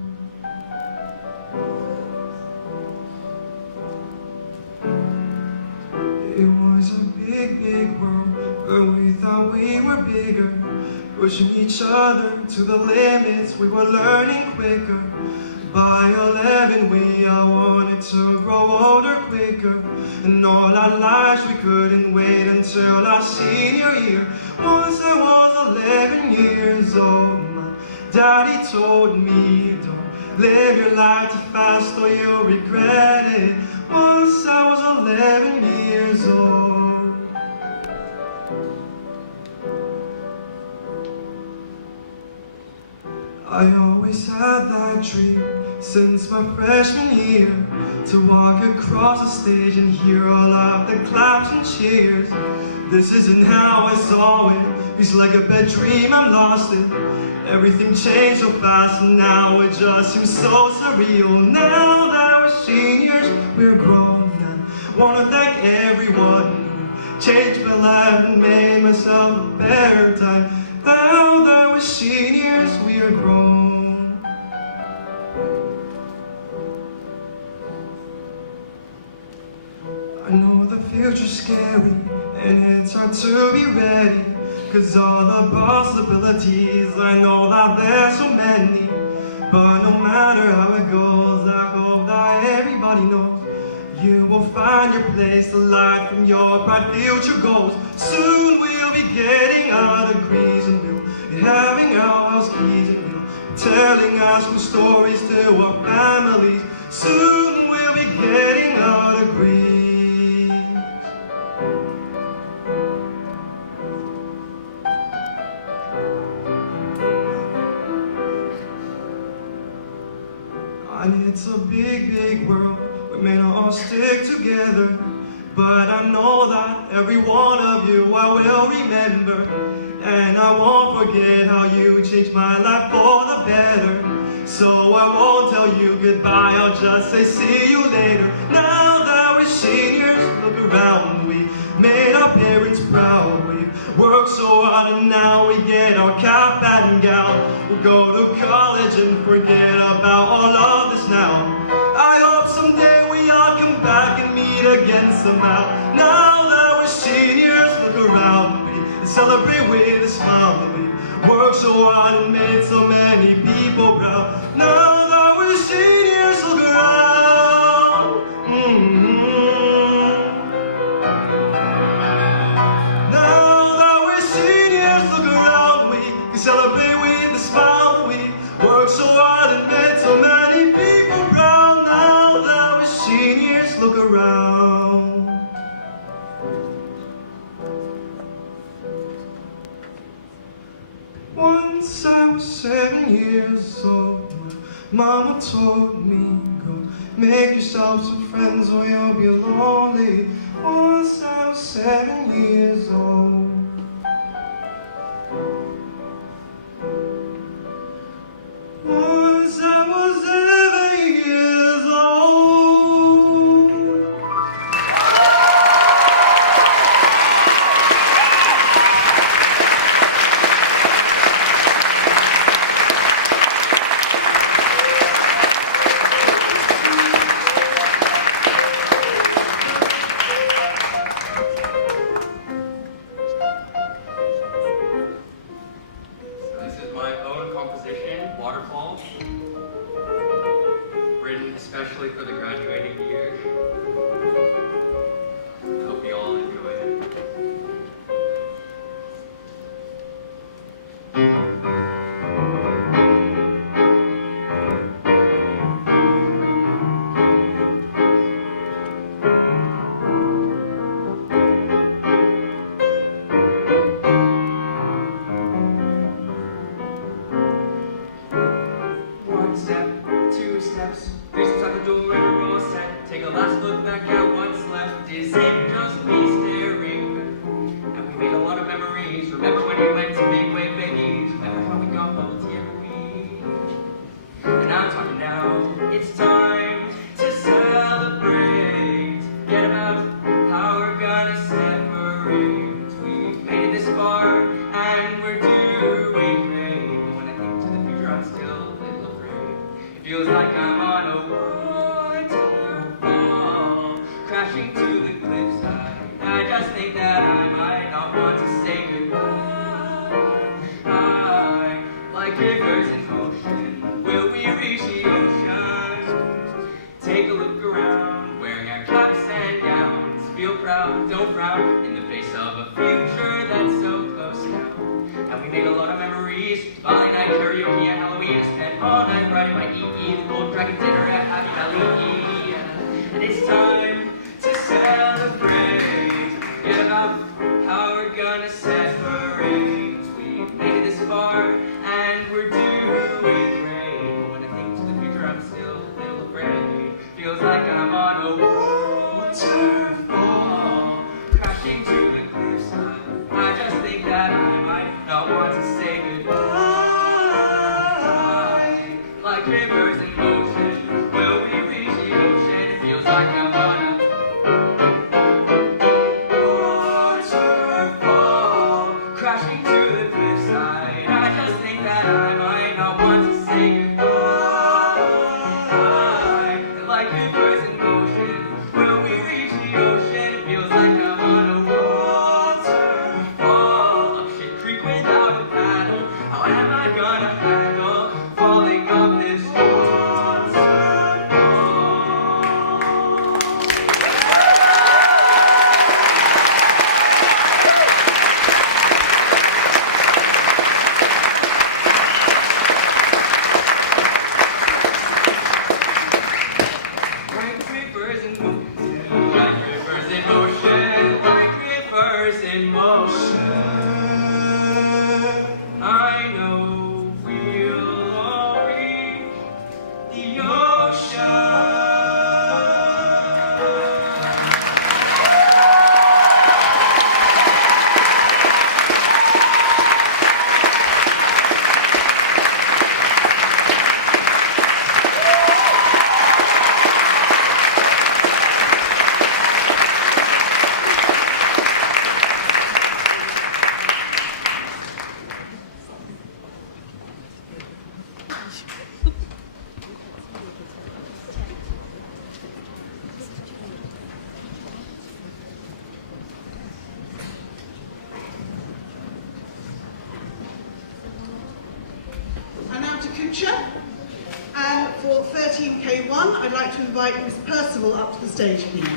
It was a big, big world where we thought we were bigger, pushing each other to the limits, we were learning quicker. By 11 we all wanted to grow older quicker, and all our lives we couldn't wait until our senior year. Once I was 11 years old, my daddy told me, don't live your life too fast or you'll regret it. Once I was 11 years old. I always had that dream since my freshman year, to walk across the stage and hear all of the claps and cheers. This isn't how I saw it, it's like a bad dream I'm lost in. Everything changed so fast and now it just seems so surreal. Now that we're seniors, we're grown, and wanna thank everyone who changed my life and made myself a better time. Now that we're seniors, we are grown. I know the future's scary and it's hard to be ready, 'cause all the possibilities, I know that there's so many. But no matter how it goes, I hope that everybody knows you will find your place, a light from your bright future goals. Soon we'll be getting our degrees and we'll be having our house keys, and we'll be telling our school stories to our families. Soon we'll be getting our degrees. And it's a big, big world, we may not all stick together, but I know that every one of you I will remember, and I won't forget how you changed my life for the better. So I won't tell you goodbye, I'll just say see you later. Now that we're seniors, look around, we made our parents proud. We worked so hard and now we get our cap and gown. We'll go to college and forget about all of this now. I hope someday we all come back and meet again somehow. Now that we're seniors, look around, we celebrate with a smile. We worked so hard and made so many people proud. Now that we're seniors, look around. Now that we're seniors, look around. We can celebrate with a smile. We worked so hard and made so many people proud. Now that we're seniors, look around. Once I was 7 years old, my mama told me, Go make yourself some friends or you'll be lonely. Once I was 7 years old. Once I was 7 years old. This is my own composition, Waterfall, written especially for the graduating year. I hope you all enjoy it. One step, two steps, three steps out the door and we're all set. Take a last look back at what's left. Is it just me staring back? And we made a lot of memories. Remember when we went to Big Wave Babies? Remember how we got bubble tea every week? And I'm talking now. It's time to celebrate. Forget about how we're gonna separate. We've made it this far and we're doing great. But when I think to the future, I'm still a little afraid. It feels like I'm on a waterfall, crashing to the cliffside. I just think that I might not want to say goodbye. Like rivers in motion, will we reach the ocean? Take a look around, wearing our caps and gowns. Feel proud, don't frown, in the face of a future that's so close now. And we made a lot of memories. Valley night karaoke at Halloween. Spent all night riding my EE. The Gold Dragon dinner at Happy Valley. And it's time to celebrate. Forget about how we're gonna separate. We've made it this far and we're doing great. But when I think to the future, I'm still a little afraid. Feels like I'm on a waterfall, crashing to the cliffside. I just think that I might not want to say goodbye. Like rivers in motion, will we reach the ocean? It feels like I'm on a waterfall, crashing to the cliffside. I just think that I might not want to say goodbye. Like rivers in motion, will we reach the ocean? It feels like I'm on a waterfall, up shit creek without a paddle. How am I gonna handle falling off this waterfall? Like rivers in motion, like rivers in motion, like rivers in motion. I know we'll all reach the ocean. And now to Kucha. And for 13K1, I'd like to invite Miss Percival up to the stage, please.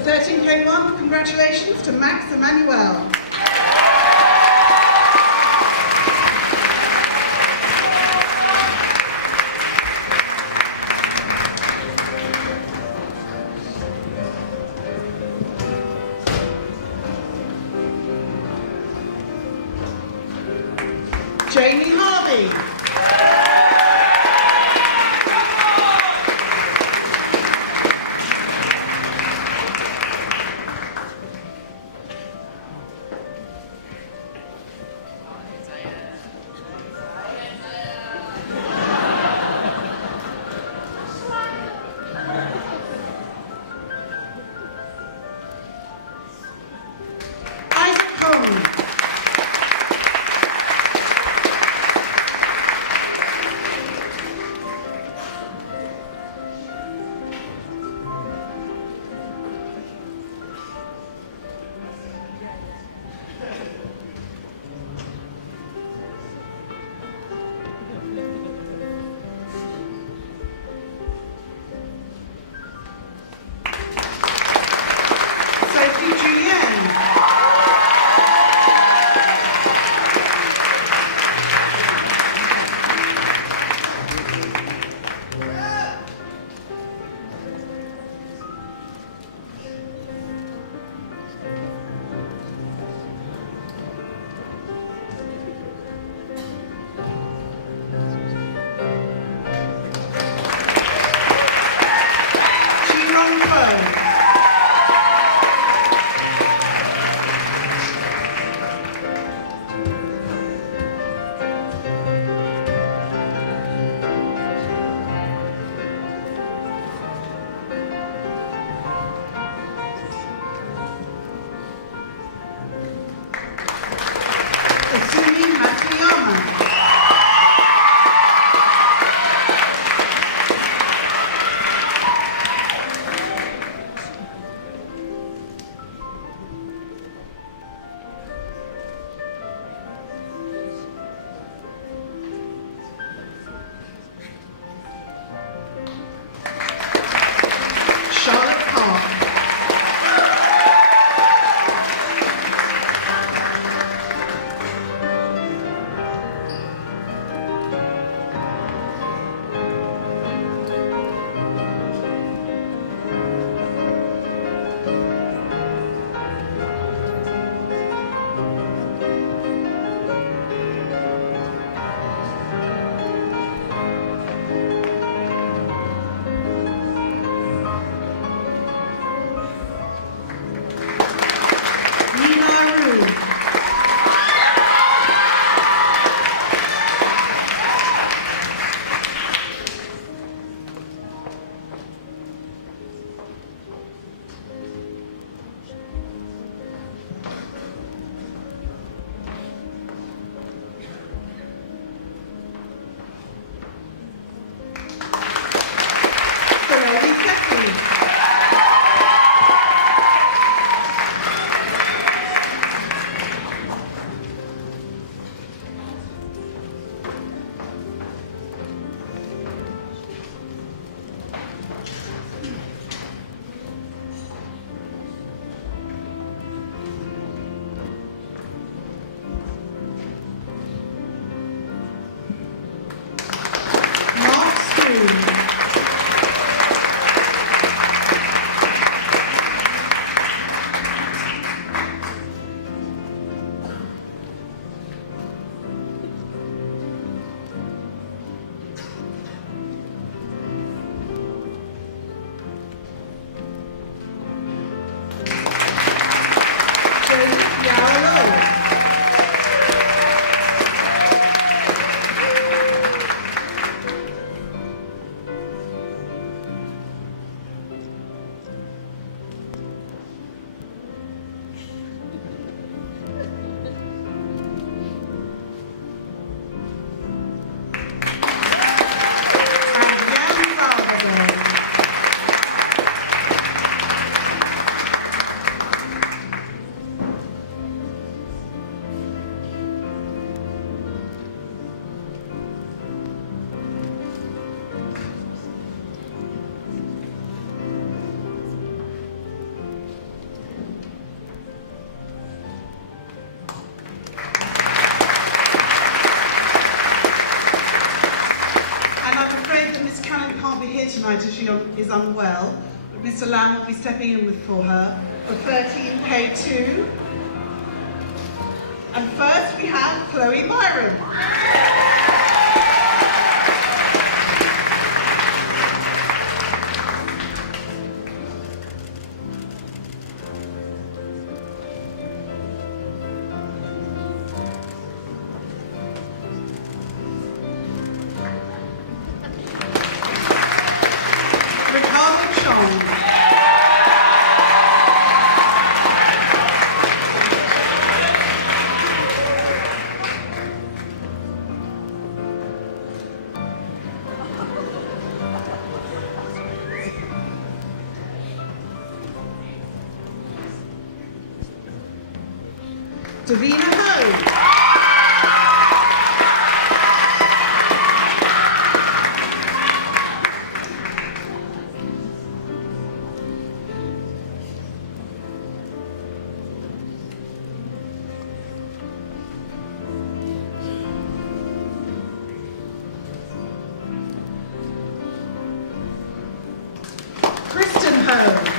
For 13K1, congratulations to Max Emmanuel. Jamie Harvey. Isaac Cohn. can't be here tonight as she is unwell, but Mr. Lamb will be stepping in for her for 13K2. And first we have Chloe Byron. Davina Ho. Kristen Ho.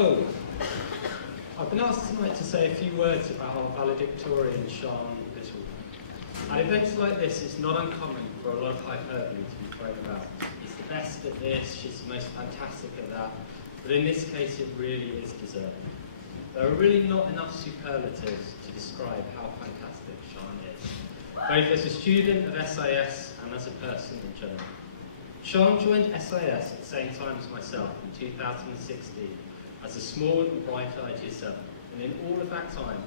So, I've been asked tonight to say a few words about our valedictorian, Sean Little. At events like this, it's not uncommon for a lot of hyperbole to be thrown about. He's the best at this, she's the most fantastic at that, but in this case it really is deserved. There are really not enough superlatives to describe how fantastic Sean is, both as a student of SIS and as a person in general. Sean joined SIS at the same time as myself in 2016 as a small and bright-eyed year 7, and in all of that time,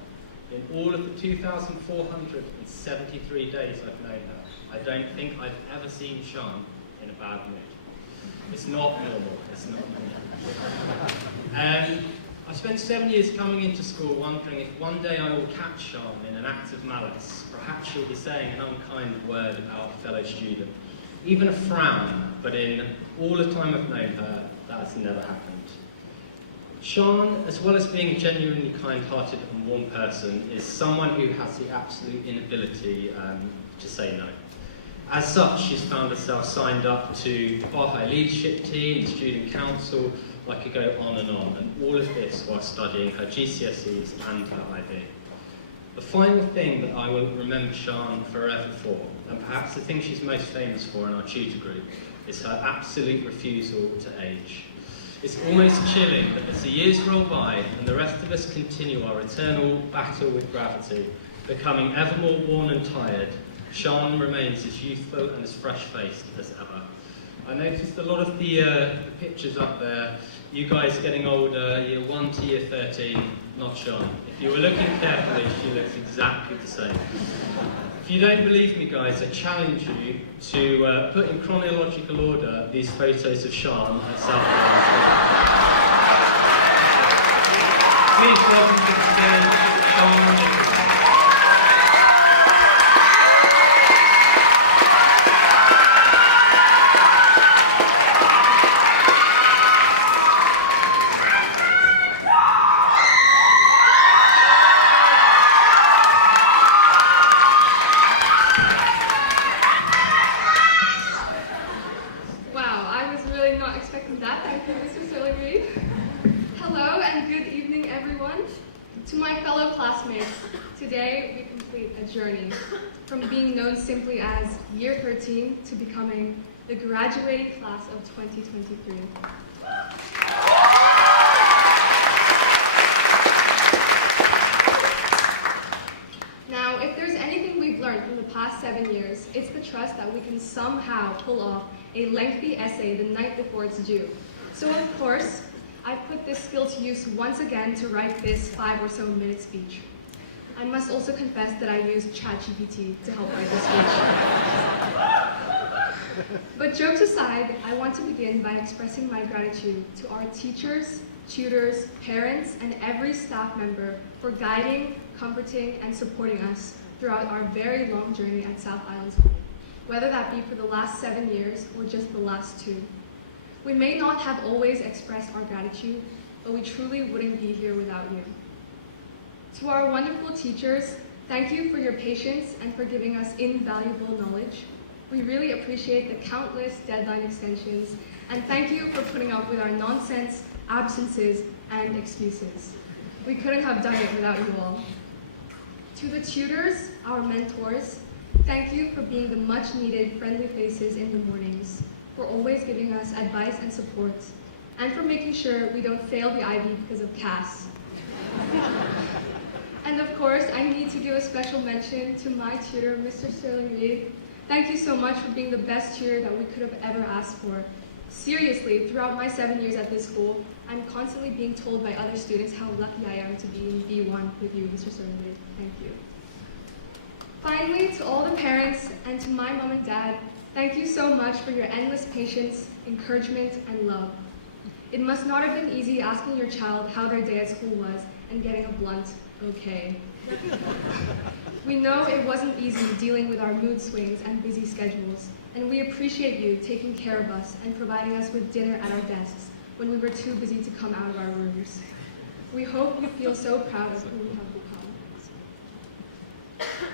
in all of the 2,473 days I've known her, I don't think I've ever seen Sean in a bad mood. It's not normal, it's not normal. I spent 7 years coming into school wondering if one day I will catch Sean in an act of malice. Perhaps she'll be saying an unkind word about a fellow student. Even a frown, but in all the time I've known her, that has never happened. Sean, as well as being a genuinely kind-hearted and warm person, is someone who has the absolute inability to say no. As such, she's found herself signed up to the Bar High leadership team, the student council, I could go on, and all of this while studying her GCSEs and her IB. The final thing that I will remember Sean forever for, and perhaps the thing she's most famous for in our tutor group, is her absolute refusal to age. It's almost chilling that as the years roll by and the rest of us continue our eternal battle with gravity, becoming ever more worn and tired, Sean remains as youthful and as fresh-faced as ever. I noticed a lot of the pictures up there, you guys getting older, year 1 to year 13, not Sean. If you were looking carefully, she looks exactly the same. If you don't believe me, guys, I challenge you to put in chronological order these photos of Sean at Southlandschool. Please welcome to the stage, Sean. Journey from being known simply as Year 13 to becoming the graduating class of 2023. Now, if there's anything we've learned from the past 7 years, it's the trust that we can somehow pull off a lengthy essay the night before it's due. So of course, I've put this skill to use once again to write this 5 or so minute speech. I must also confess that I used ChatGPT to help write this speech. But jokes aside, I want to begin by expressing my gratitude to our teachers, tutors, parents, and every staff member for guiding, comforting, and supporting us throughout our very long journey at South Island School, whether that be for the last 7 years or just the last 2. We may not have always expressed our gratitude, but we truly wouldn't be here without you. To our wonderful teachers, thank you for your patience and for giving us invaluable knowledge. We really appreciate the countless deadline extensions, and thank you for putting up with our nonsense, absences, and excuses. We couldn't have done it without you all. To the tutors, our mentors, thank you for being the much-needed friendly faces in the mornings, for always giving us advice and support, and for making sure we don't fail the IB because of CAS. And of course, I need to give a special mention to my tutor, Mr. Sterling Reed. Thank you so much for being the best tutor that we could have ever asked for. Seriously, throughout my 7 years at this school, I'm constantly being told by other students how lucky I am to be in B1 with you, Mr. Sterling Reed. Thank you. Finally, to all the parents and to my mom and dad, thank you so much for your endless patience, encouragement, and love. It must not have been easy asking your child how their day at school was and getting a blunt, okay. We know it wasn't easy dealing with our mood swings and busy schedules, and we appreciate you taking care of us and providing us with dinner at our desks when we were too busy to come out of our rooms. We hope you feel so proud of who we have become.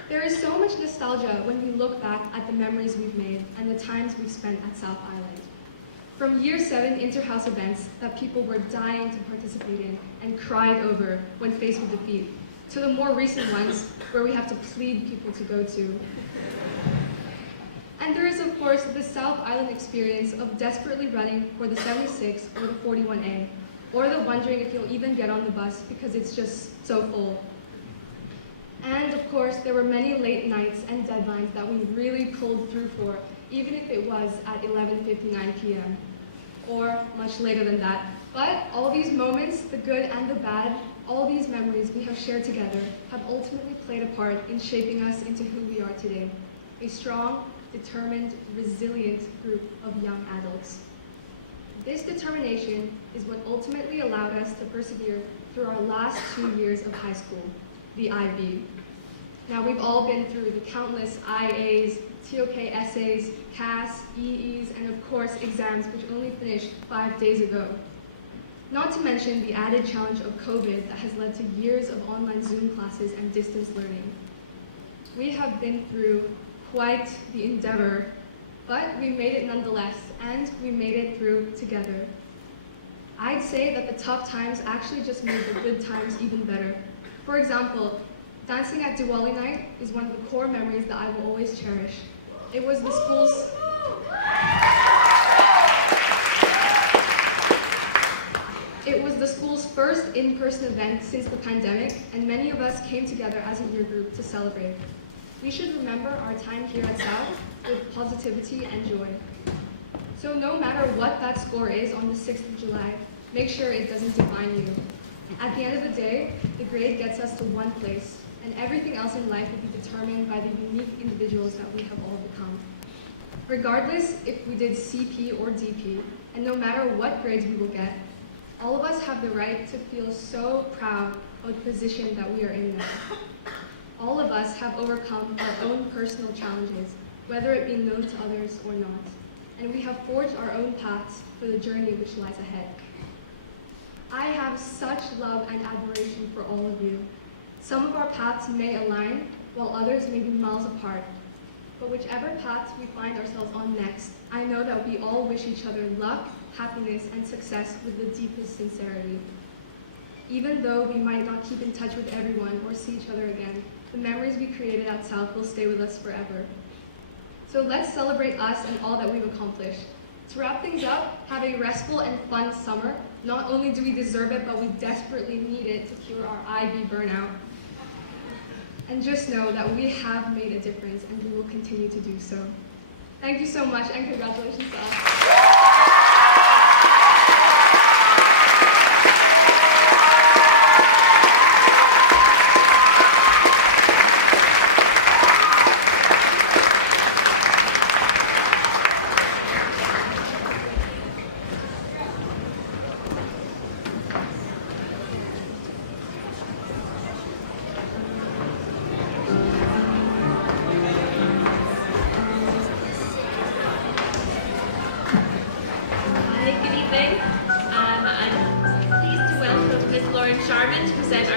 There is so much nostalgia when we look back at the memories we've made and the times we've spent at South Island. From year 7 inter-house events that people were dying to participate in and cried over when faced with defeat, to the more recent ones where we have to plead people to go to. And there is, of course, the South Island experience of desperately running for the 76 or the 41A, or the wondering if you'll even get on the bus because it's just so full. And of course, there were many late nights and deadlines that we really pulled through for, even if it was at 11:59 p.m. or much later than that. But all these moments, the good and the bad, all these memories we have shared together have ultimately played a part in shaping us into who we are today. A strong, determined, resilient group of young adults. This determination is what ultimately allowed us to persevere through our last 2 years of high school, the IB. Now, we've all been through the countless IAs, TOK essays, CAS, EEs, and of course exams which only finished 5 days ago. Not to mention the added challenge of COVID that has led to years of online Zoom classes and distance learning. We have been through quite the endeavor, but we made it nonetheless, and we made it through together. I'd say that the tough times actually just made the good times even better. For example, dancing at Diwali night is one of the core memories that I will always cherish. It was the school's first in-person event since the pandemic, and many of us came together as a year group to celebrate. We should remember our time here at South with positivity and joy. So no matter what that score is on the 6th of July, make sure it doesn't define you. At the end of the day, the grade gets us to one place, and everything else in life will be determined by the unique individuals that we have all become. Regardless if we did CP or DP, and no matter what grades we will get, all of us have the right to feel so proud of the position that we are in now. All of us have overcome our own personal challenges, whether it be known to others or not, and we have forged our own paths for the journey which lies ahead. I have such love and admiration for all of you. Some of our paths may align, while others may be miles apart. But whichever paths we find ourselves on next, I know that we all wish each other luck, happiness, and success with the deepest sincerity. Even though we might not keep in touch with everyone or see each other again, the memories we created at South will stay with us forever. So let's celebrate us and all that we've accomplished. To wrap things up, have a restful and fun summer. Not only do we deserve it, but we desperately need it to cure our IB burnout. And just know that we have made a difference and we will continue to do so. Thank you so much and congratulations to us.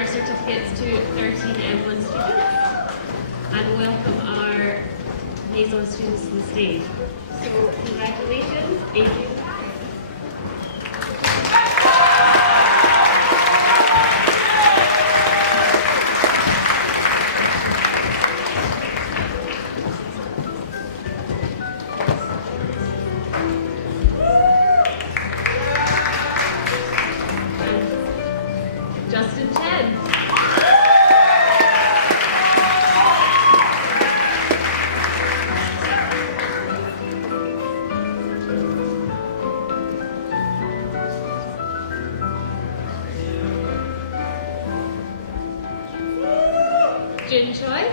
Certificates to 13 M1 students, and welcome our liaison students to the stage. So congratulations, Adrian. Jin Choi.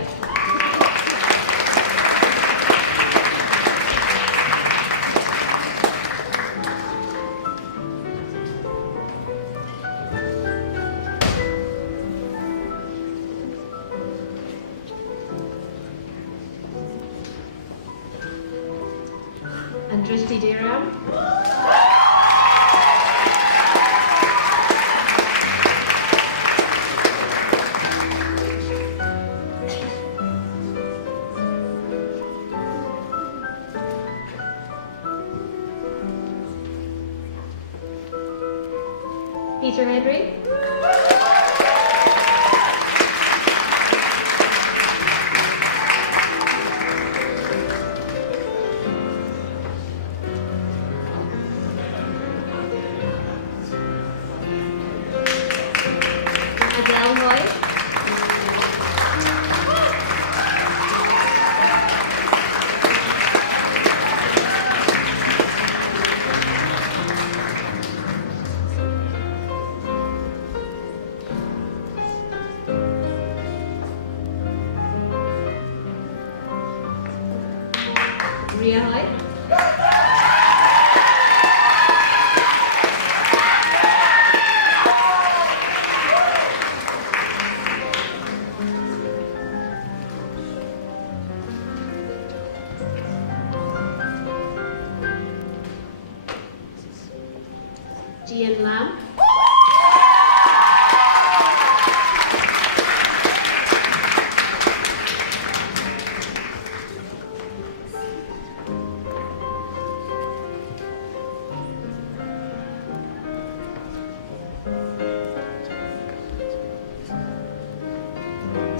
And Drishti Deeram. Ria Hoi. Gian Lam.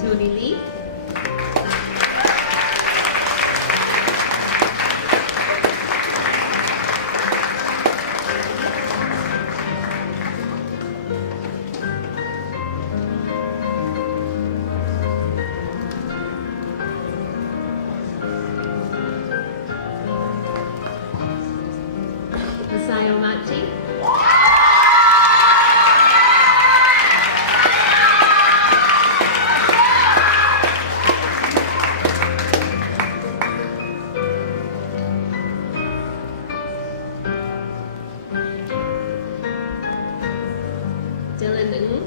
Tony Lee. Masayo Machi. Dylan Ng.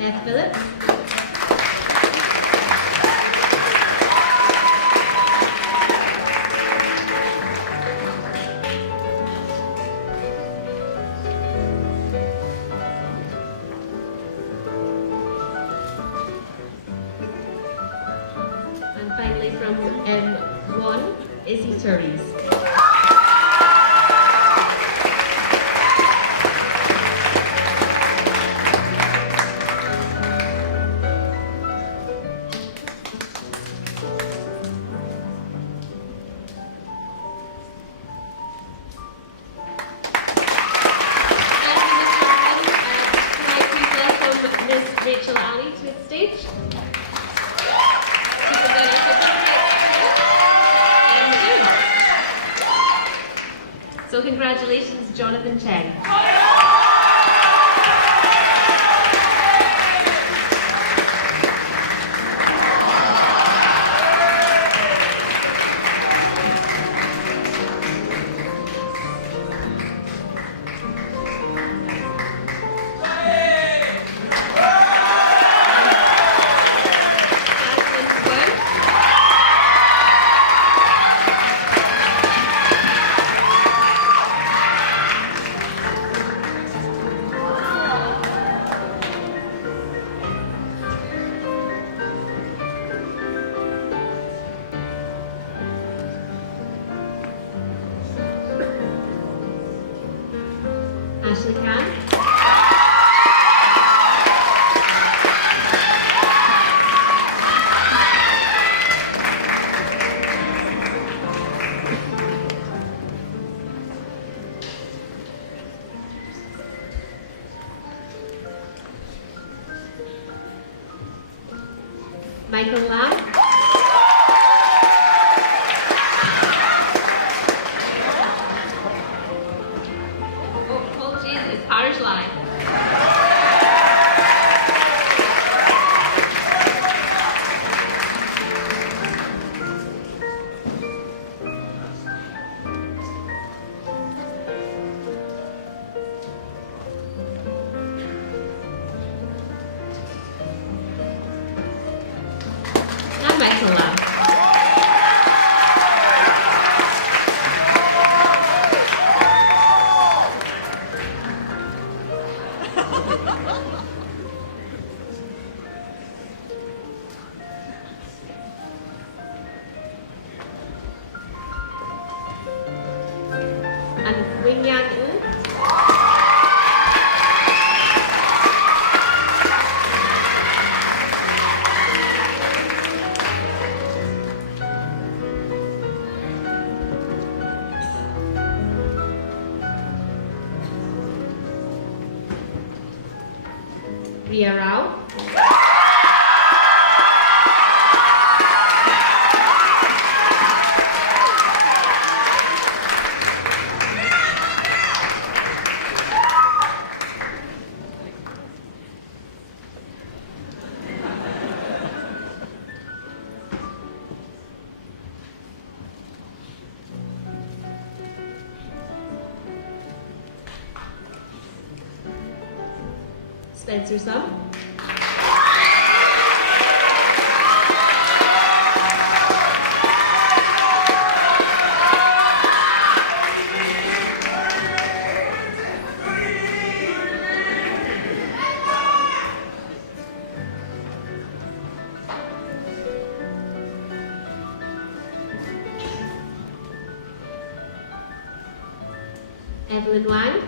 Beth Phillips. And finally from M1, Izzy Therese. Rachel Ali to the stage. So congratulations, Jonathan Cheng. Ashley Khan. Michael Lam. Irish line. Now Michael Lam. And Wing Yang Ng. Ria Rao. dispense you some. Evelyn Wang.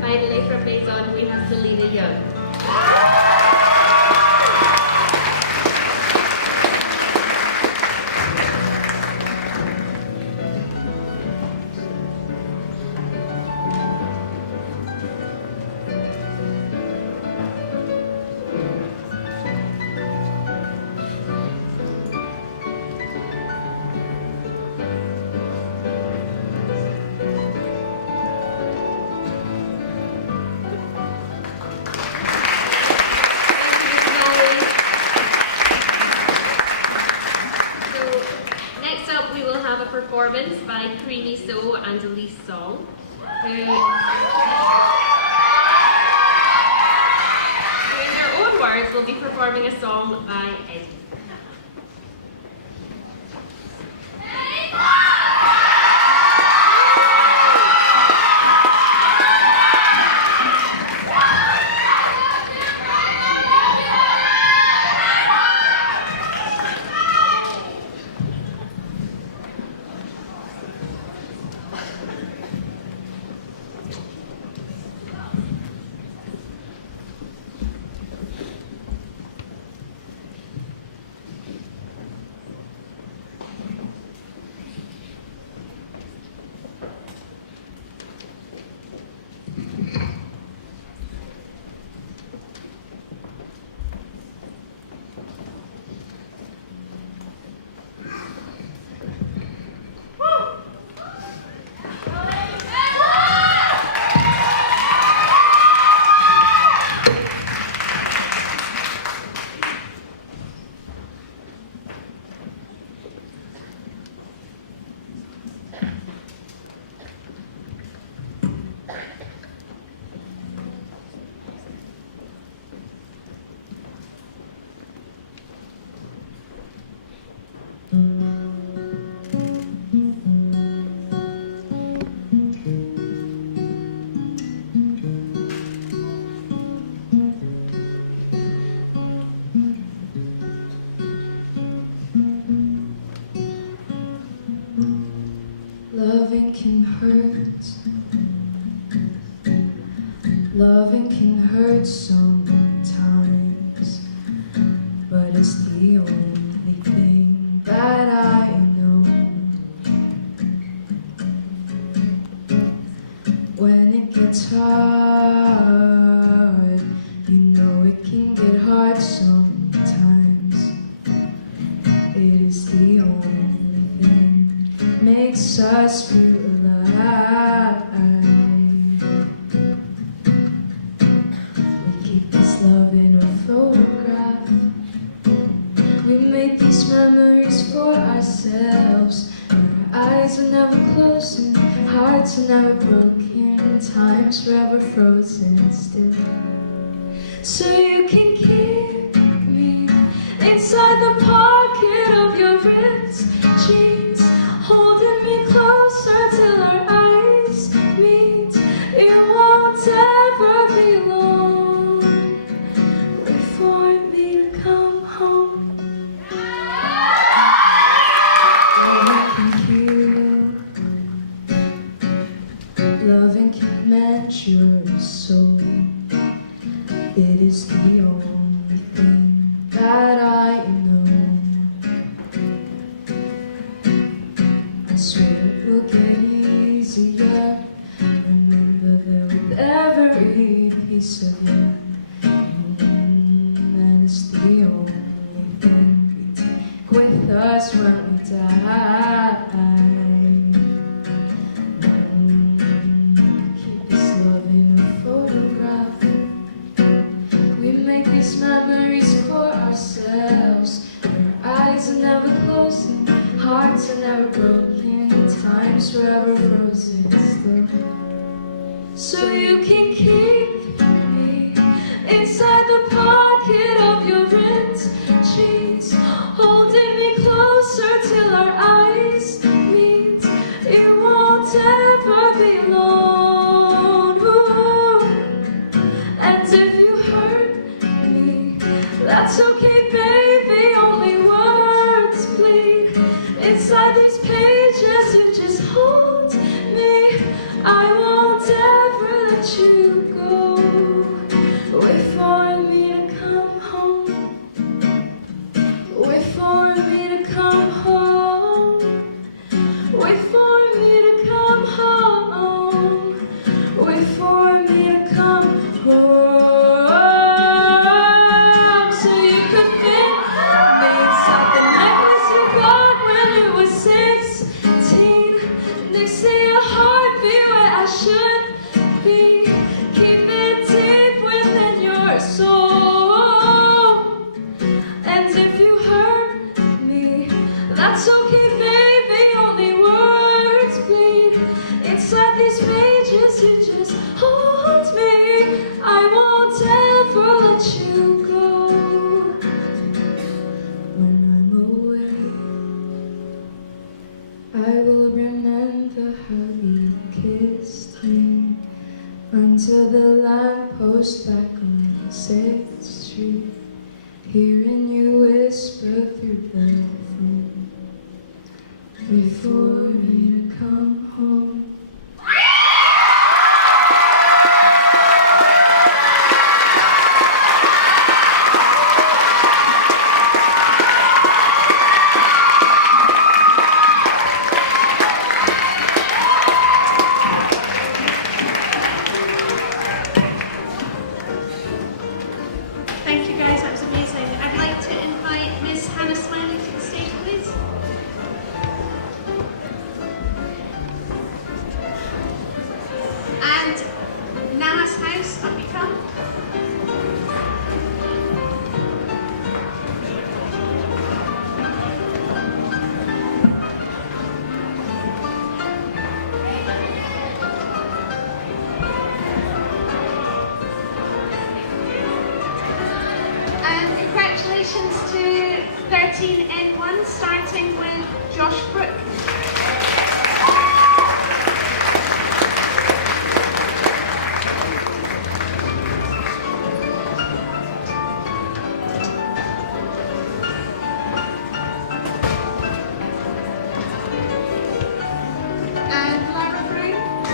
Finally, from Maison, we have Selena Young. Performance by Creamy So and Elise Song, who in their own words will be performing a song by Eddie. Loving can hurt. Loving can hurt sometimes, but it's the only thing that I know. When it gets hard, you know it can get hard sometimes. It is the only thing that makes us feel alive. We keep this love in a photograph. We make these memories for ourselves. Our eyes are never closing, hearts are never broken, time's forever frozen still. So you can keep me inside the pocket of your ripped jeans, holding me closer till our eyes meet. It won't ever be long. Wait for me to come home. Loving can heal. Loving can mend your soul. It is the only thing that I know. I swear it will get easier. Remember that with every piece of you, and it's the only thing we take with us when we die. Keep this love in a photograph. We make these memories for ourselves. Our eyes are never closing, hearts are never broken, time's forever frozen still. So you can keep me inside the pocket of your ripped jeans, holding me closer till our eyes meet. You won't ever be alone. Ooh. And if you hurt me, that's okay, baby. Only words bleed inside these pages. You just hold me. I won't ever let you go. Wait for me to come home. Wait for me to come home. Wait for me to come home. Wait for me to come home. So you could fit me inside the necklace you got when you were 16. Next to your heartbeat where I should be. Keep it deep within your soul. And if you hurt me, that's okay, baby. Only words bleed inside these pages. You just hold me. I won't ever let you go. When I'm away, I will remember how you kissed me under the lamppost back on 6th Street, hearing you whisper through the phone. Wait for me to come home. Thank you guys, that was amazing. I'd like to invite Miss Hannah Smiley to the stage, please. And Nana's house, up you come. Congratulations to 13N1, starting with Josh Brooke. And Lara Broom.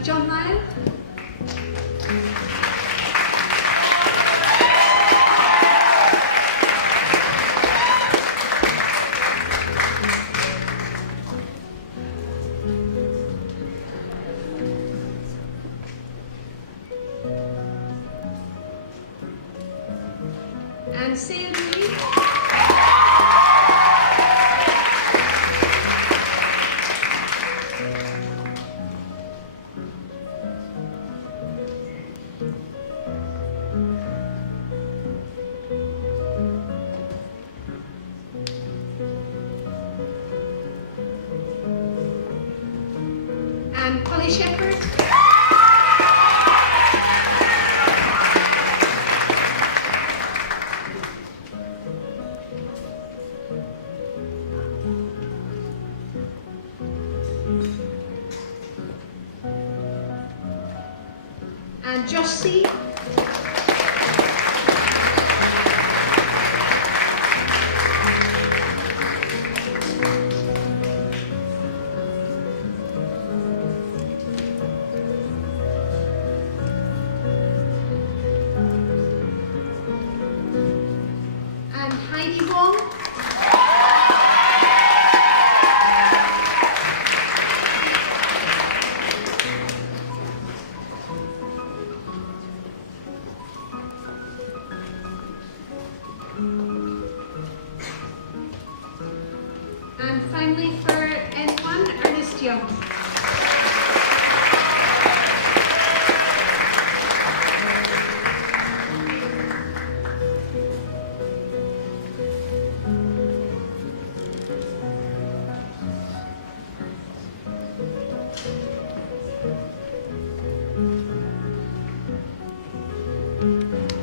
And John Lyle. And Sandy. And Polly Shepherd. And Josh C. And Heidi Wong. And finally for N1, Ernest Young.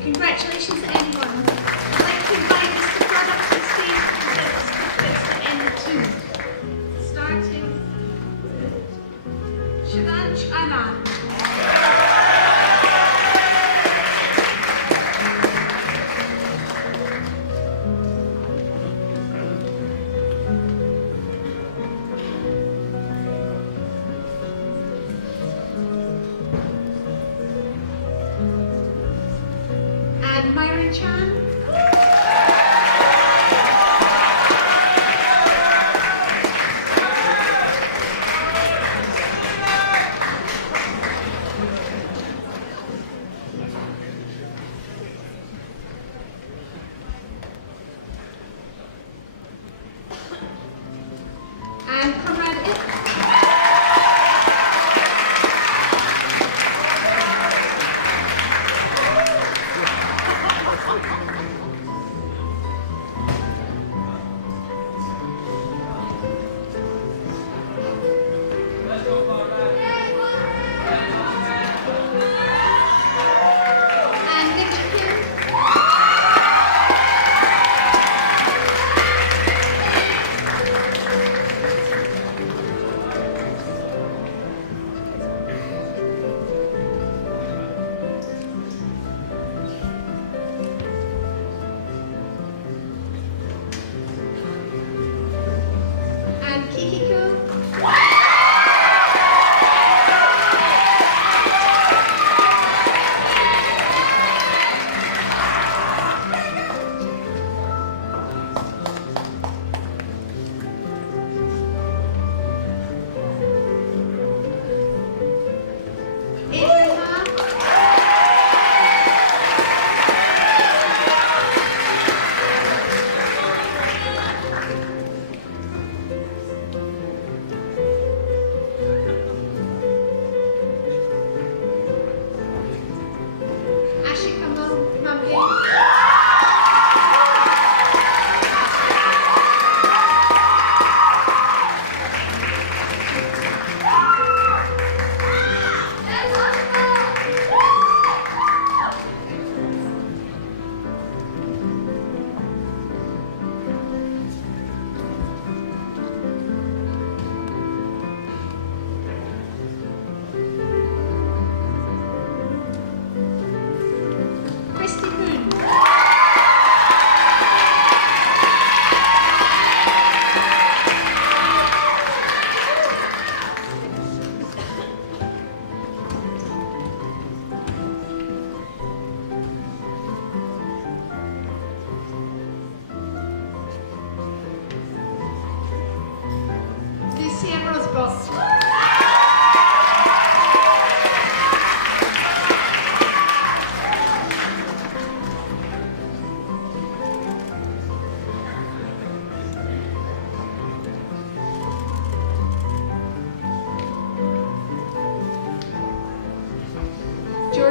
Congratulations to anyone. I'd like to invite Mr. Broad up to the stage to present certificates for N2. Starting with Shivansh Anand. And Myron Chan. And Conrad Ip.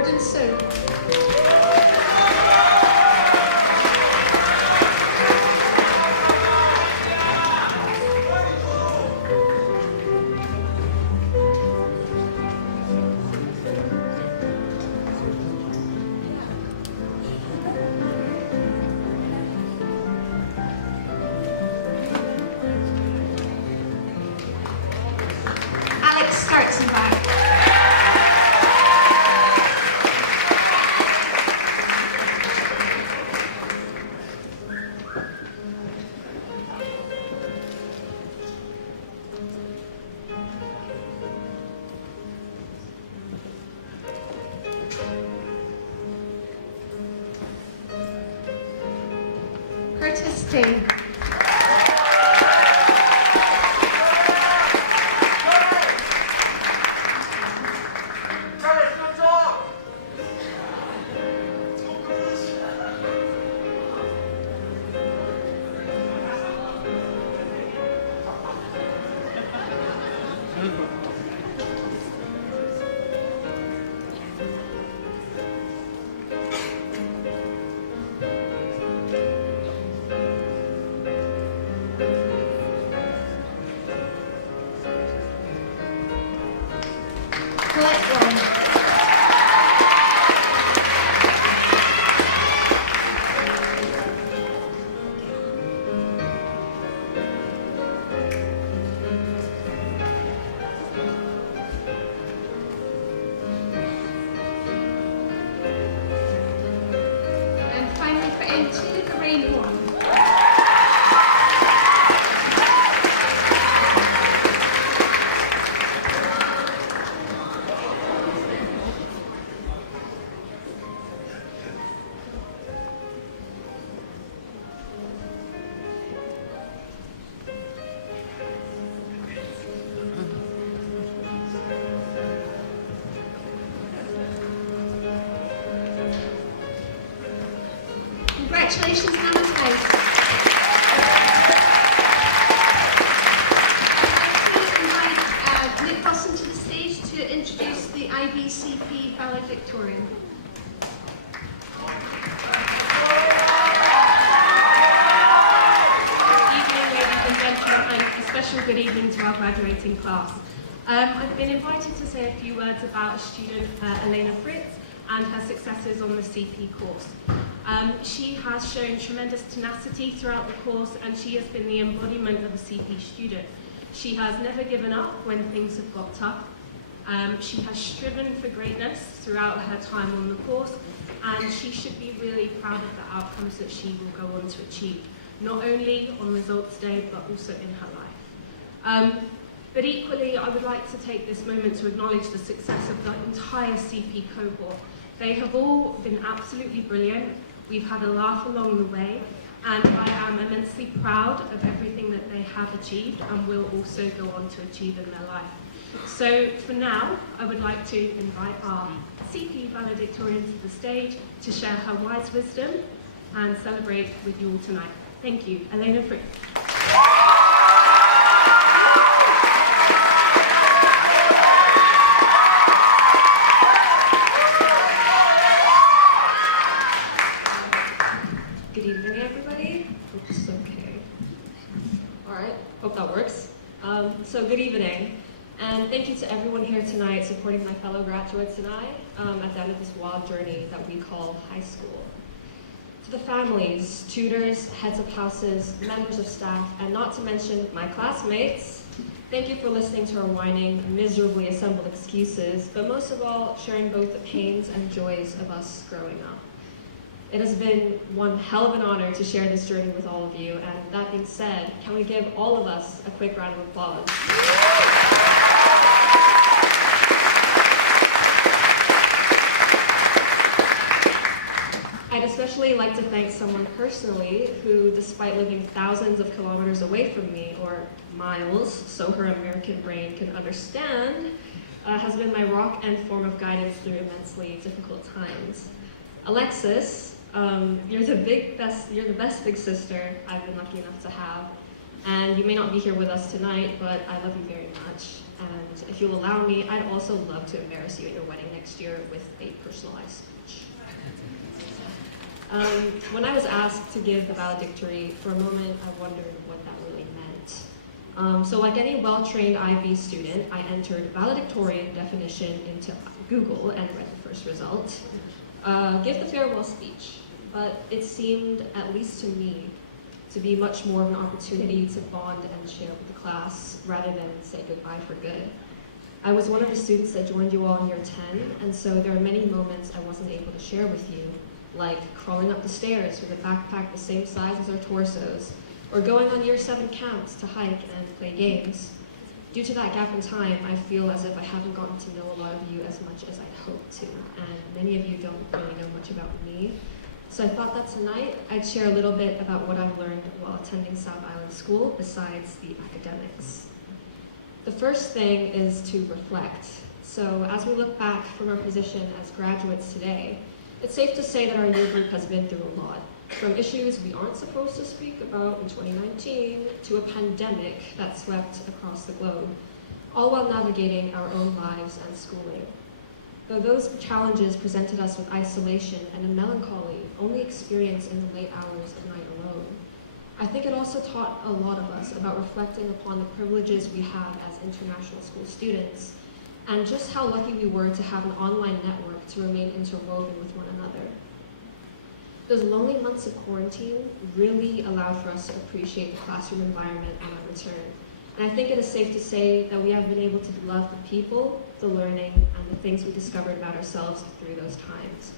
Jordan So. Alex starts in back. Curtis Sting. And finally for N2, the rain one. Congratulations, Hannah Tice. I'd like to invite Nick Wilson to the stage to introduce the IBCP Valedictorian. Good evening, ladies and gentlemen, and a special good evening to our graduating class. I've been invited to say a few words about student Elena Fritz and her successes on the CP course. She has shown tremendous tenacity throughout the course, and she has been the embodiment of a CP student. She has never given up when things have got tough. She has striven for greatness throughout her time on the course, and she should be really proud of the outcomes that she will go on to achieve, not only on results day, but also in her life. But equally, I would like to take this moment to acknowledge the success of the entire CP cohort. They have all been absolutely brilliant. We've had a laugh along the way, and I am immensely proud of everything that they have achieved and will also go on to achieve in their life. So for now, I would like to invite our CP valedictorian to the stage to share her wise wisdom and celebrate with you all tonight. Thank you. Elena Fritz. Good evening, everybody. Hope this is okay. All right, hope that works. So good evening, and thank you to everyone here tonight supporting my fellow graduates and I at the end of this wild journey that we call high school. To the families, tutors, heads of houses, members of staff, and not to mention my classmates, thank you for listening to our whining, miserably assembled excuses, but most of all, sharing both the pains and joys of us growing up. It has been one hell of an honor to share this journey with all of you, and that being said, can we give all of us a quick round of applause? I'd especially like to thank someone personally who, despite living thousands of kilometers away from me, or miles, so her American brain can understand, has been my rock and form of guidance through immensely difficult times. Alexis, you're the best big sister I've been lucky enough to have, and you may not be here with us tonight, but I love you very much. And if if you'll allow me, I'd also love to embarrass you at your wedding next year with a personalized speech. When I was asked to give the valedictory, for a moment I wondered what that really meant. So like any well-trained IB student, I entered valedictorian definition into Google and read the first result. Give the farewell speech, but it seemed, at least to me, to be much more of an opportunity to bond and share with the class rather than say goodbye for good. I was one of the students that joined you all in year 10, and so there are many moments I wasn't able to share with you, like crawling up the stairs with a backpack the same size as our torsos, or going on year 7 camps to hike and play games. Due to that gap in time, I feel as if I haven't gotten to know a lot of you as much as I'd hoped to, and many of you don't really know much about me. So I thought that tonight I'd share a little bit about what I've learned while attending South Island School besides the academics. The first thing is to reflect. So as we look back from our position as graduates today, it's safe to say that our year group has been through a lot. From issues we aren't supposed to speak about in 2019 to a pandemic that swept across the globe, all while navigating our own lives and schooling. Though those challenges presented us with isolation and a melancholy only experienced in the late hours of night alone, I think it also taught a lot of us about reflecting upon the privileges we have as international school students and just how lucky we were to have an online network to remain interwoven with one another. Those lonely months of quarantine really allowed for us to appreciate the classroom environment on our return. And I think it is safe to say that we have been able to love the people, the learning, and the things we discovered about ourselves through those times.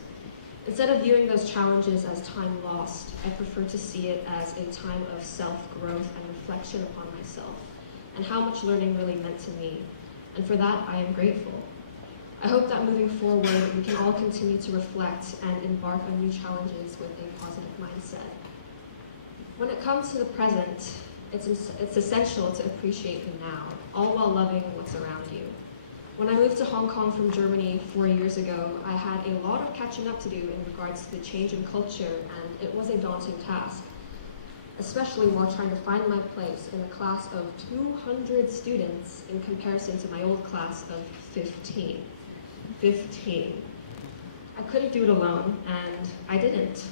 Instead of viewing those challenges as time lost, I prefer to see it as a time of self-growth and reflection upon myself, and how much learning really meant to me. And for that, I am grateful. I hope that moving forward, we can all continue to reflect and embark on new challenges with a positive mindset. When it comes to the present, it's essential to appreciate the now, all while loving what's around you. When I moved to Hong Kong from Germany 4 years ago, I had a lot of catching up to do in regards to the change in culture, and it was a daunting task, especially while trying to find my place in a class of 200 students in comparison to my old class of 15. I couldn't do it alone, and I didn't.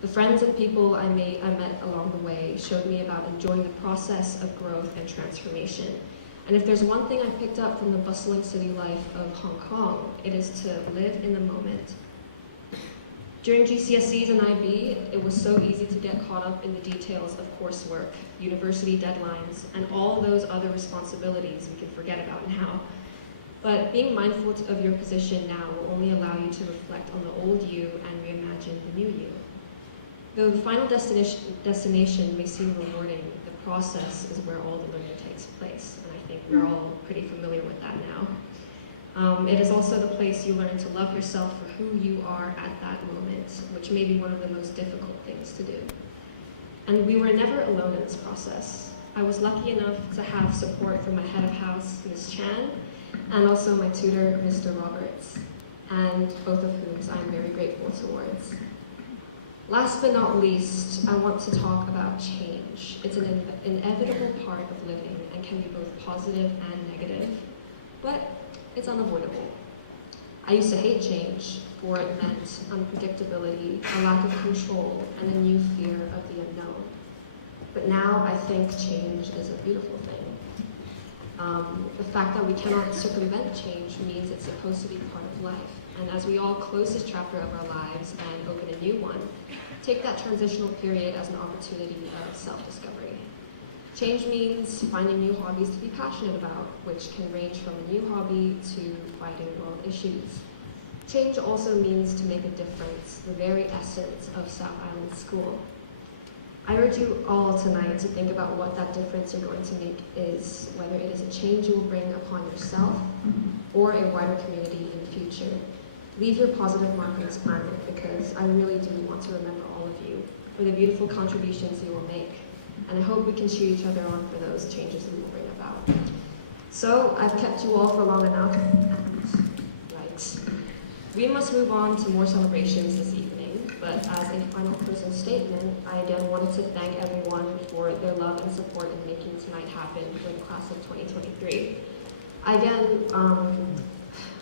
The friends and people I met along the way showed me about enjoying the process of growth and transformation. And if there's one thing I picked up from the bustling city life of Hong Kong, it is to live in the moment. During GCSEs and IB, it was so easy to get caught up in the details of coursework, university deadlines, and all those other responsibilities we can forget about now. But being mindful of your position now will only allow you to reflect on the old you and reimagine the new you. Though the final destination may seem rewarding, the process is where all the learning takes place, and I think we're all pretty familiar with that now. It is also the place you learn to love yourself for who you are at that moment, which may be one of the most difficult things to do. And we were never alone in this process. I was lucky enough to have support from my head of house, Ms. Chan, and also my tutor, Mr. Roberts, and both of whom I'm very grateful towards. Last but not least, I want to talk about change. It's an inevitable part of living and can be both positive and negative, but it's unavoidable. I used to hate change, for it meant unpredictability, a lack of control, and a new fear of the unknown. But now I think change is a beautiful thing. The fact that we cannot circumvent change means it's supposed to be part of life. And as we all close this chapter of our lives and open a new one, take that transitional period as an opportunity of self-discovery. Change means finding new hobbies to be passionate about, which can range from a new hobby to fighting world issues. Change also means to make a difference, the very essence of South Island School. I urge you all tonight to think about what that difference you're going to make is, whether it is a change you will bring upon yourself or a wider community in the future. Leave your positive mark on this planet, because I really do want to remember all of you for the beautiful contributions you will make. And I hope we can cheer each other on for those changes we will bring about. So I've kept you all for long enough, and yikes. We must move on to more celebrations this evening, but as a final closing statement, I again wanted to thank everyone for their love and support in making tonight happen for the class of 2023. Again,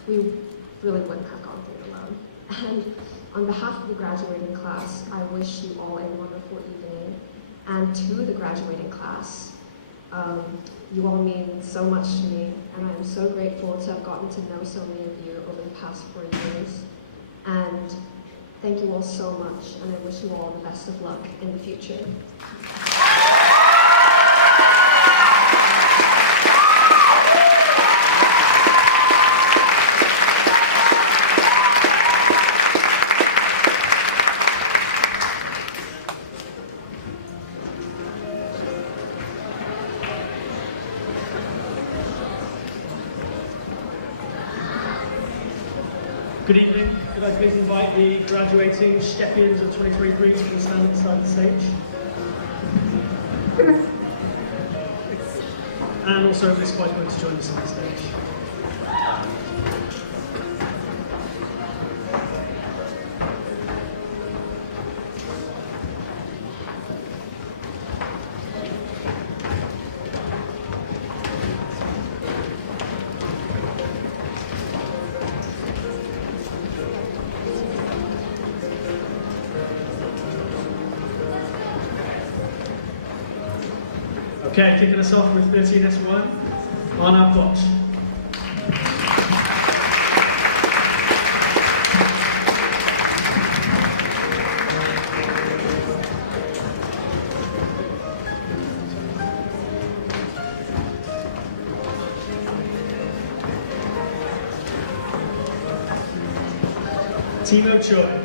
we really wouldn't have gone through it alone. And on behalf of the graduating class, I wish you all a wonderful evening. And to the graduating class, you all mean so much to me, and I am so grateful to have gotten to know so many of you over the past 4 years. And thank you all so much, and I wish you all the best of luck in the future. Good evening. Could I please invite the graduating champions of 2023 to stand at the side of the stage? And also Miss Whitewood to join us on the stage. Okay, kicking us off with 13S1 on our pot. Timo Choi.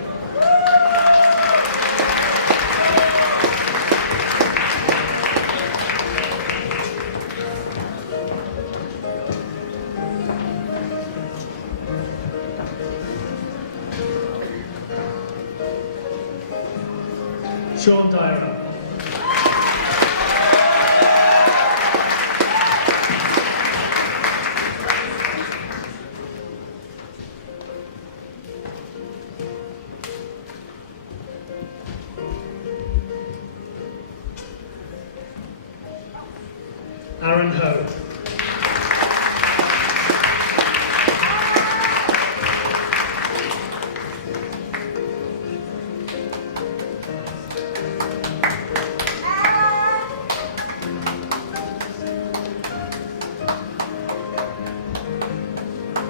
Sean Dyer. Aaron Ho.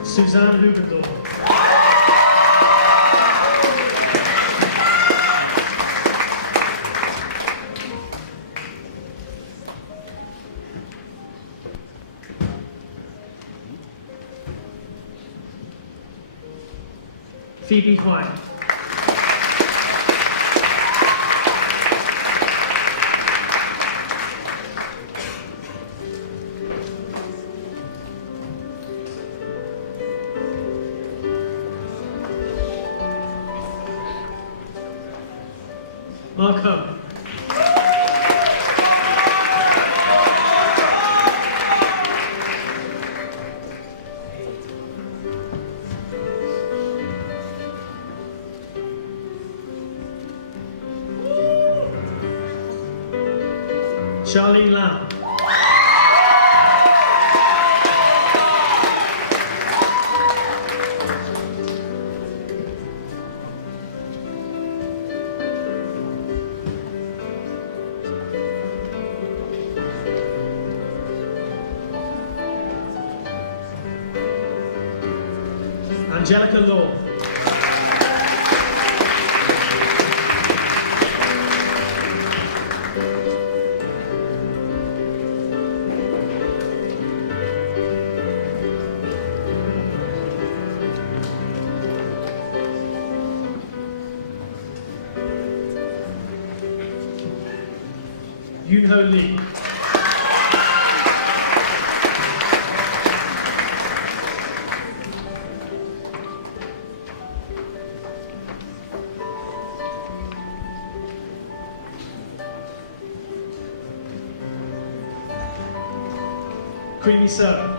Suzanne Hugendorf. Phoebe White. Mark Hum. Charlene Lam. Angelica Law. Yoon-Ho Lee. Creamy Sir.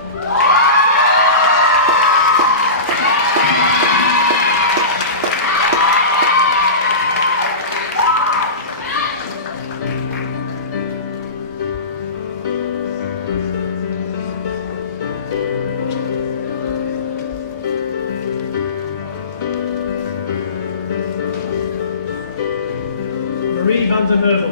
van der Heuvel.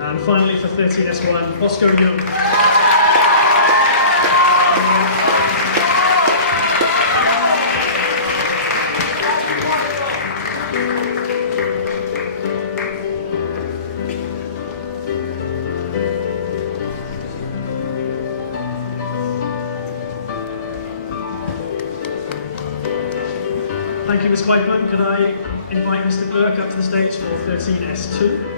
And finally for 13S1, Bosco Young. Thank you, Ms. Whiteman. Could I invite Mr. Burke up to the stage for 13S2?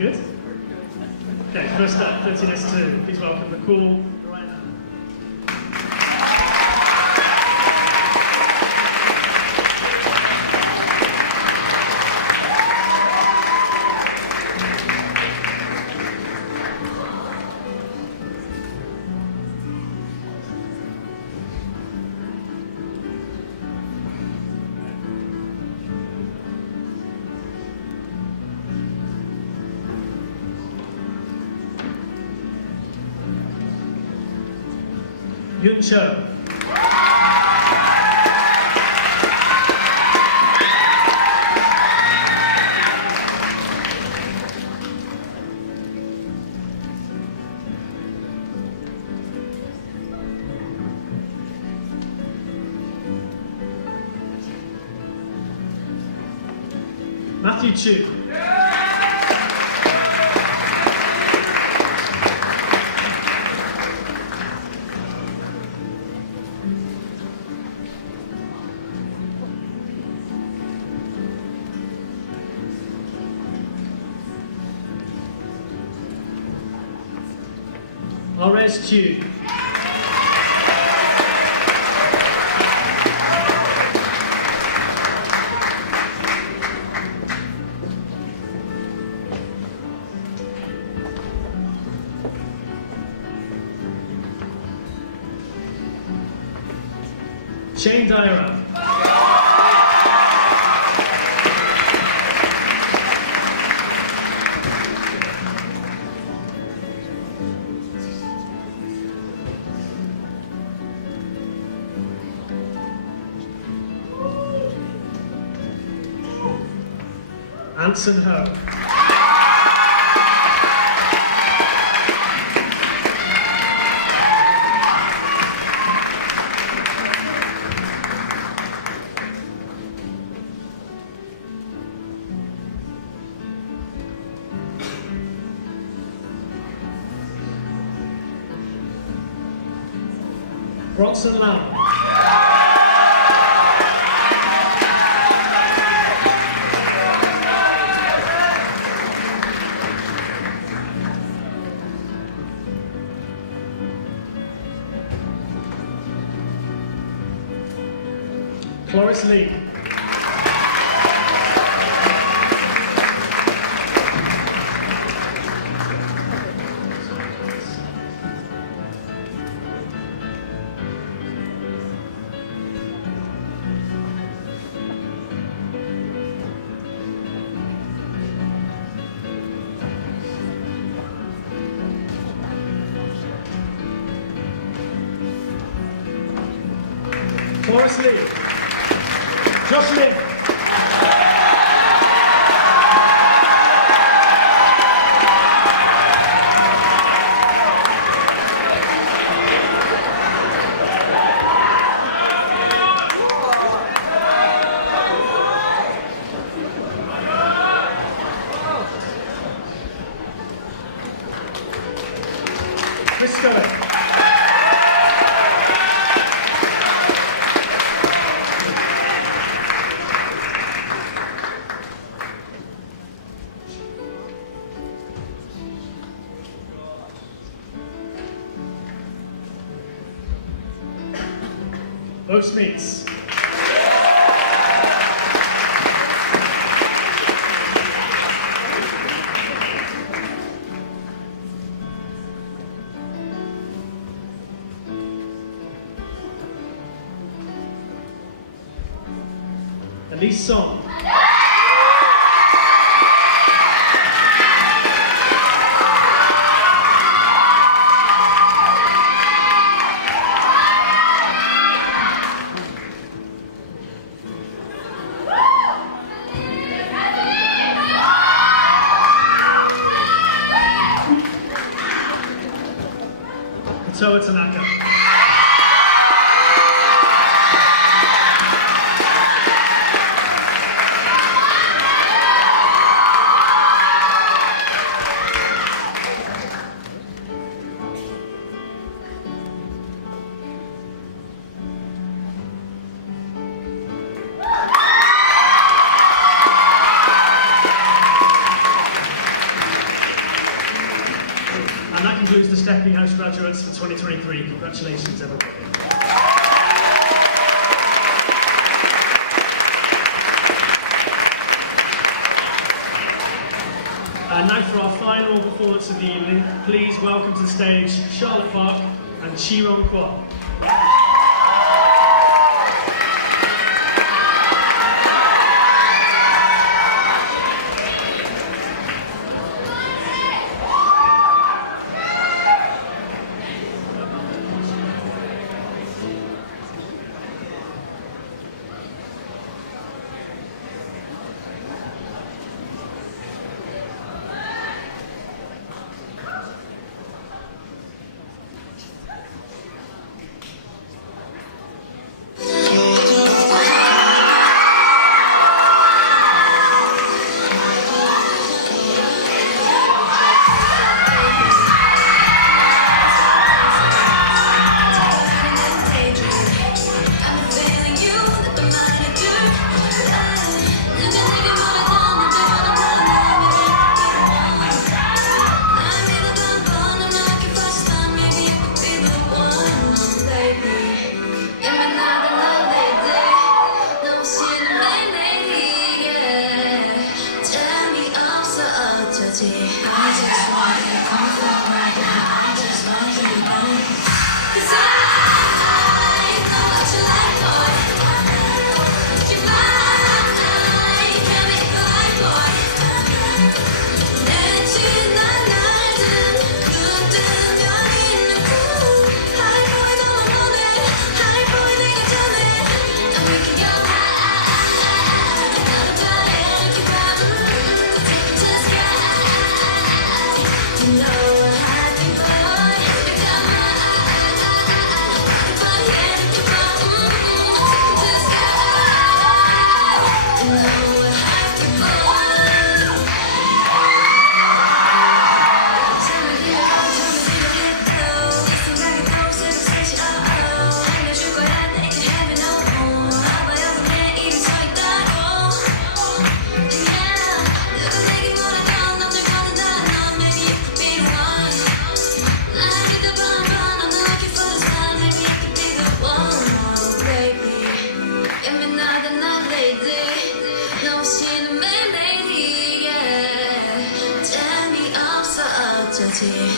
Good? Okay, first up, 13S2. Please welcome the cool Ryan. Yun Cho. Matthew Chu. Ores Chu. Shane Dyer. Anson Ho. Bronson Lamb. Cloris Lee. Forrest Lee. Jocelyn. Postmates. Elise Song. Katoa Tanaka. And that concludes the Stepping House graduates for 2023. Congratulations, everybody. And now for our final performance of the evening, please welcome to the stage Charlotte Park and Chiron Kwa.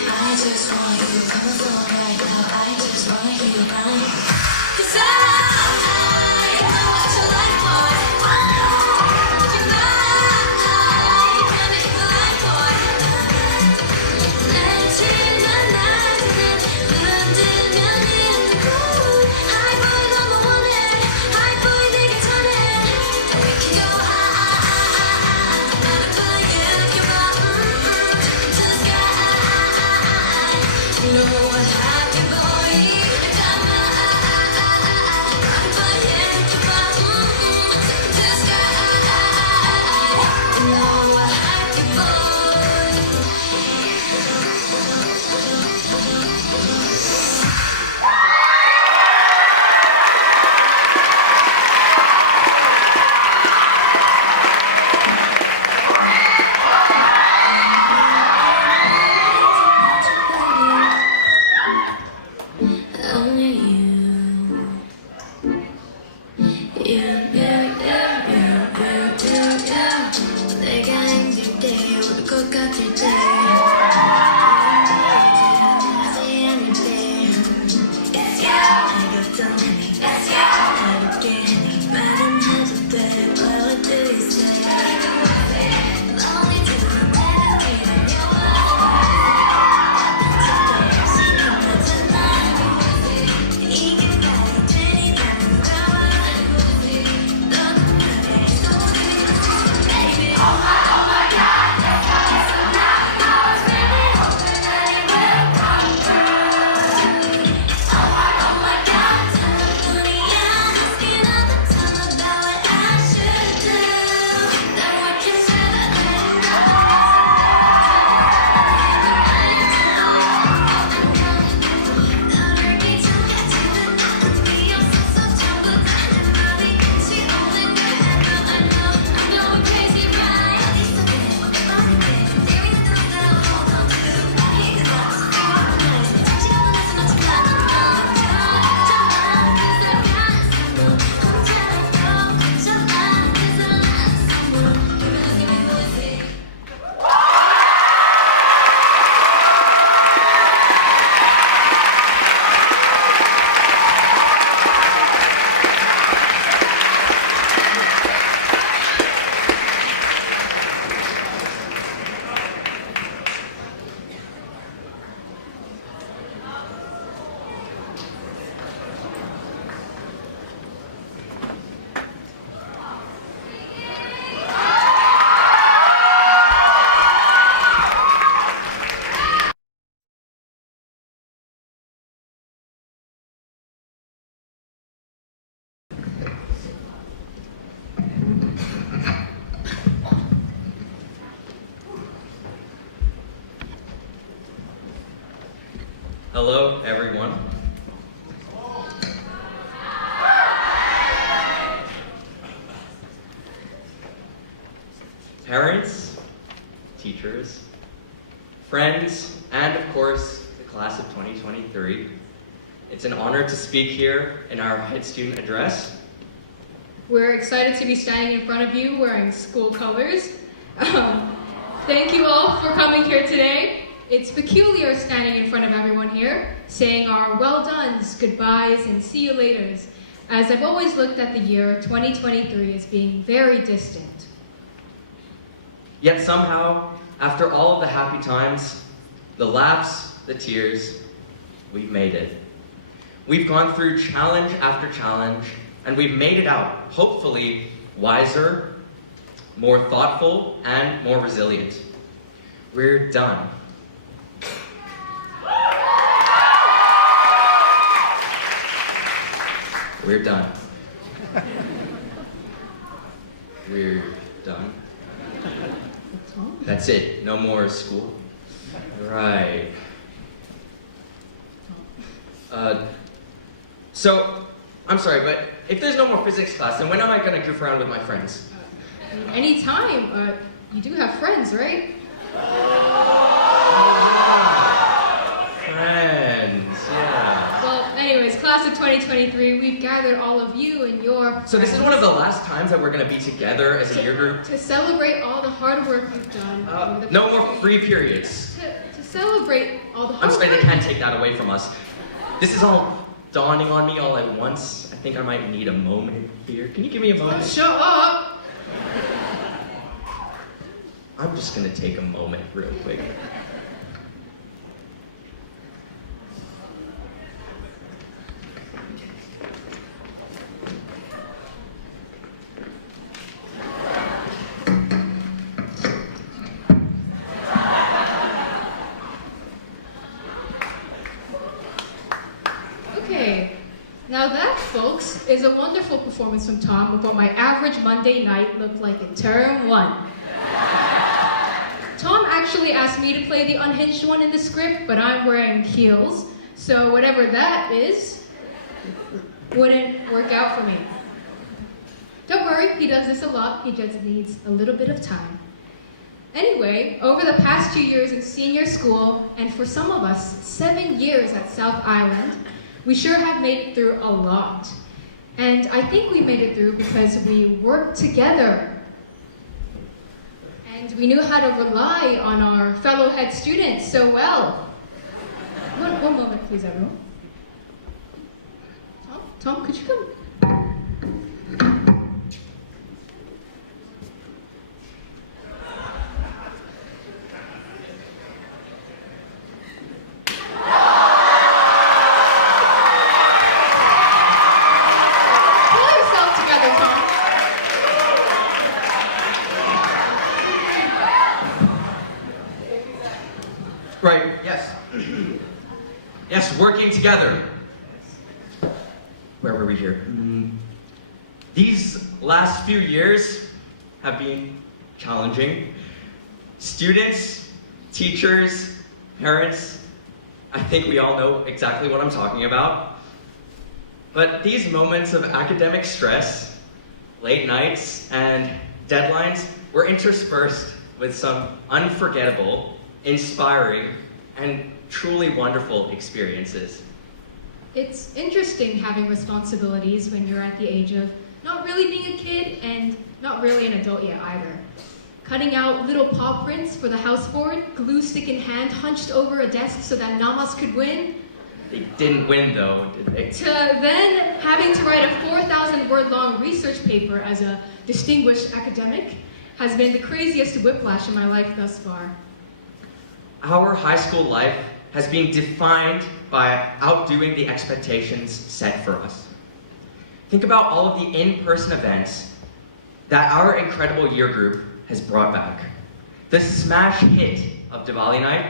I just want you come along right now. I just want to hear you crying. 'Cause I know what you like, boy. You might come if you like, boy. 내지는 낮은 눈 뜨면 있는 cool. High boy 너무 원해. 내가 힘들 때 올 것 같을 때 Hello, everyone. Parents, teachers, friends, and of course, the class of 2023. It's an honor to speak here in our head student address. We're excited to be standing in front of you wearing school colors. Thank you all for coming here today. It's peculiar standing in front of everyone here, saying our well dones, goodbyes, and see you laters, as I've always looked at the year 2023 as being very distant. Yet somehow, after all of the happy times, the laughs, the tears, we've made it. We've gone through challenge after challenge, and we've made it out, hopefully wiser, more thoughtful, and more resilient. We're done. We're done. We're done. That's it. No more school. Right. So, I'm sorry, but if there's no more physics class, then when am I going to goof around with my friends? Anytime. You do have friends, right? Friends, yeah. Well, anyways, class of 2023, we've gathered all of you and your So this is one of the last times that we're going to be together as a year group? to celebrate all the hard work you've done. over the No past more free periods. To celebrate all the hard I'm sorry, they work. can't take that away from us. This is all dawning on me all at once. I think I might need a moment here. Can you give me a moment? Shut up! I'm just going to take a moment real quick. Okay, now that, folks, is a wonderful performance from Tom of what my average Monday night looked like in term 1. Tom actually asked me to play the unhinged one in the script, but I'm wearing heels, so whatever that is, wouldn't work out for me. Don't worry, he does this a lot, he just needs a little bit of time. Anyway, over the past 2 years in senior school, and for some of us, 7 years at South Island, we sure have made it through a lot. And I think we made it through because we worked together. we knew how to rely on our fellow head students so well. One moment, please, everyone. Tom, could you come? Right, yes. Yes, working together. Where were we here? These last few years have been challenging. Students, teachers, parents, I think we all know exactly what I'm talking about. But these moments of academic stress, late nights, and deadlines were interspersed with some unforgettable, inspiring, and truly wonderful experiences. It's interesting having responsibilities when you're at the age of not really being a kid and not really an adult yet either. Cutting out little paw prints for the house board, glue stick in hand, hunched over a desk so that Namas could win. They didn't win though, did they? To then having to write a 4,000 word long research paper as a distinguished academic has been the craziest whiplash in my life thus far. Our high school life has been defined by outdoing the expectations set for us. Think about all of the in-person events that our incredible year group has brought back. The smash hit of Diwali night,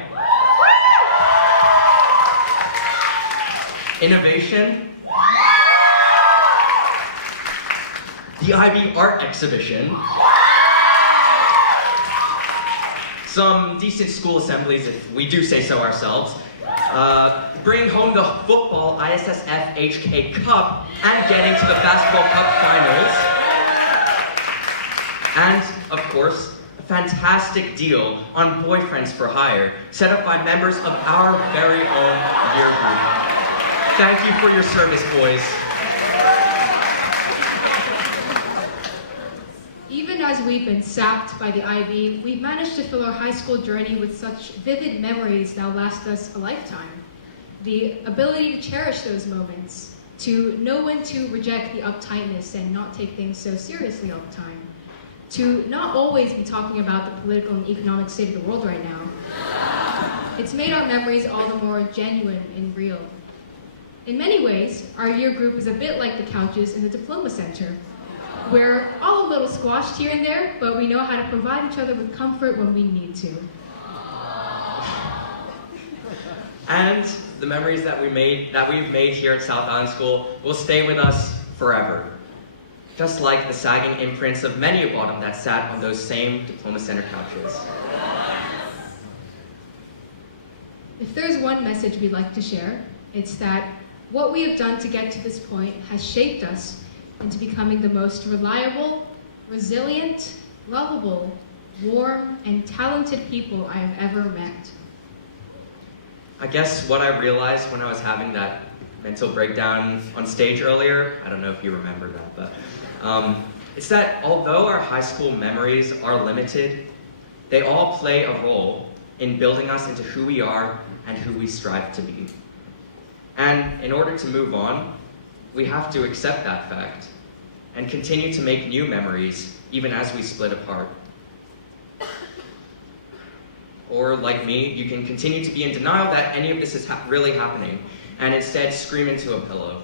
innovation, the IB art exhibition, some decent school assemblies, if we do say so ourselves, bring home the football ISSF HK Cup and getting to the basketball cup finals. And, of course, a fantastic deal on Boyfriends for Hire, set up by members of our very own year group. Thank you for your service, boys. Even as we've been sapped by the IB, we've managed to fill our high school journey with such vivid memories that will last us a lifetime. The ability to cherish those moments, to know when to reject the uptightness and not take things so seriously all the time, to not always be talking about the political and economic state of the world right now. It's made our memories all the more genuine and real. In many ways, our year group is a bit like the couches in the diploma center. We're all a little squashed here and there, but we know how to provide each other with comfort when we need to. And the memories that we've made here at South Island School will stay with us forever. Just like the sagging imprints of many a bottom that sat on those same diploma center couches. If there's one message we'd like to share, it's that what we have done to get to this point has shaped us into becoming the most reliable, resilient, lovable, warm, and talented people I have ever met. I guess what I realized when I was having that mental breakdown on stage earlier, I don't know if you remember that, but it's that although our high school memories are limited, they all play a role in building us into who we are and who we strive to be. And in order to move on, we have to accept that fact and continue to make new memories even as we split apart. Or like me, you can continue to be in denial that any of this is really happening and instead scream into a pillow.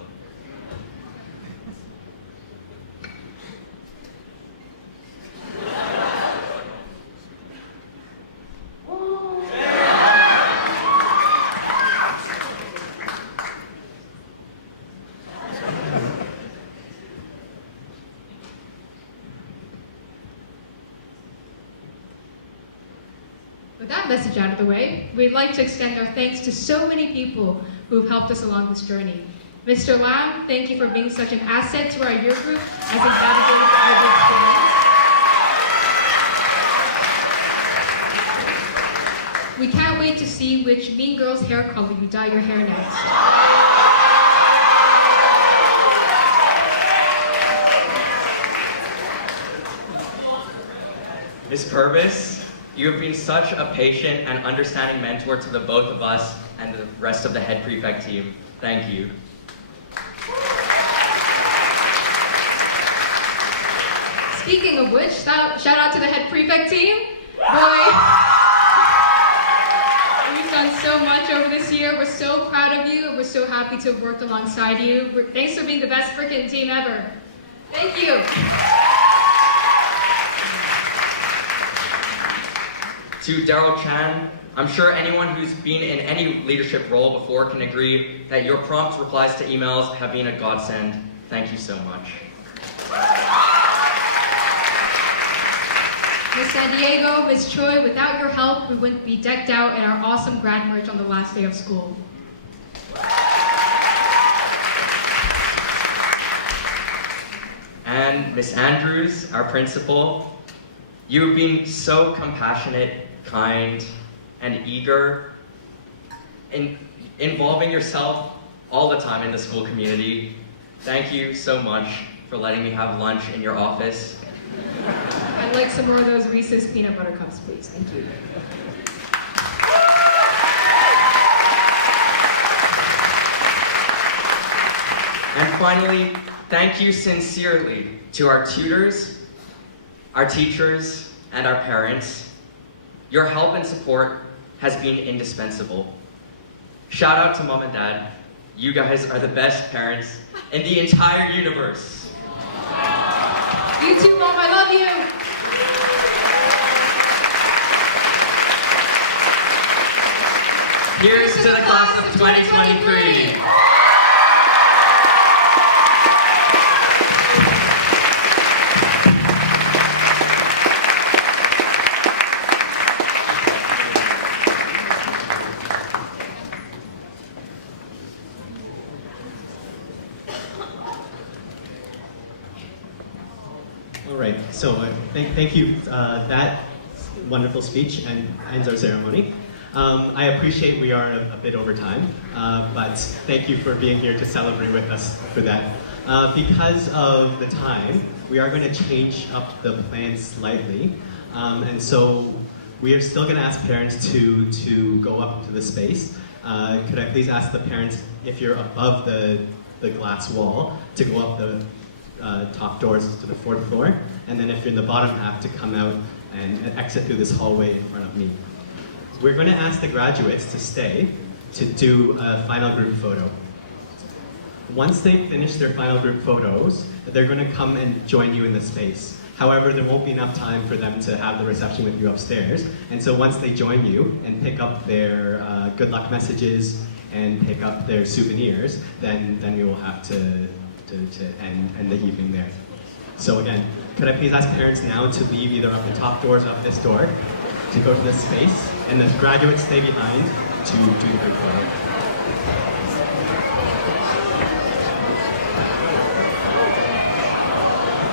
With that message out of the way, we'd like to extend our thanks to so many people who have helped us along this journey. Mr. Lam, thank you for being such an asset to our year group as it navigated the IB experience. We can't wait to see which Mean Girls hair color you dye your hair next. Miss Purvis, You have been such a patient and understanding mentor to the both of us and the rest of the head prefect team. Thank you. Speaking of which, shout out to the head prefect team. Boy, you've done so much over this year. We're so proud of you. We're so happy to have worked alongside you. Thanks for being the best freaking team ever. Thank you. To Daryl Chan, I'm sure anyone who's been in any leadership role before can agree that your prompt replies to emails have been a godsend. Thank you so much. Miss San Diego, Miss Choi, without your help, we wouldn't be decked out in our awesome grad merch on the last day of school. And Miss Andrews, our principal, you've been so compassionate, kind, and eager in involving yourself all the time in the school community. Thank you so much for letting me have lunch in your office. I'd like some more of those Reese's peanut butter cups, please. Thank you. And finally, thank you sincerely to our tutors, our teachers, and our parents. Your help and support has been indispensable. Shout out to Mom and Dad. You guys are the best parents in the entire universe. You too, Mom. I love you. Here's to the class of 2023. All right, so thank you. That wonderful speech ends our ceremony. I appreciate we are a bit over time, but thank you for being here to celebrate with us for that. Because of the time, we are going to change up the plan slightly, and so we are still going to ask parents to go up to the space. Could I please ask the parents, if you're above the glass wall, to go up the top doors to the 4th floor, and then if you're in the bottom half, to come out and exit through this hallway in front of me. We're going to ask the graduates to stay to do a final group photo. Once they finish their final group photos, they're going to come and join you in the space. However, there won't be enough time for them to have the reception with you upstairs, and so once they join you and pick up their good luck messages and pick up their souvenirs, then we will have to end the evening there. So again, could I please ask parents now to leave either up the top doors or up this door to go to this space, and the graduates stay behind to do the group photo.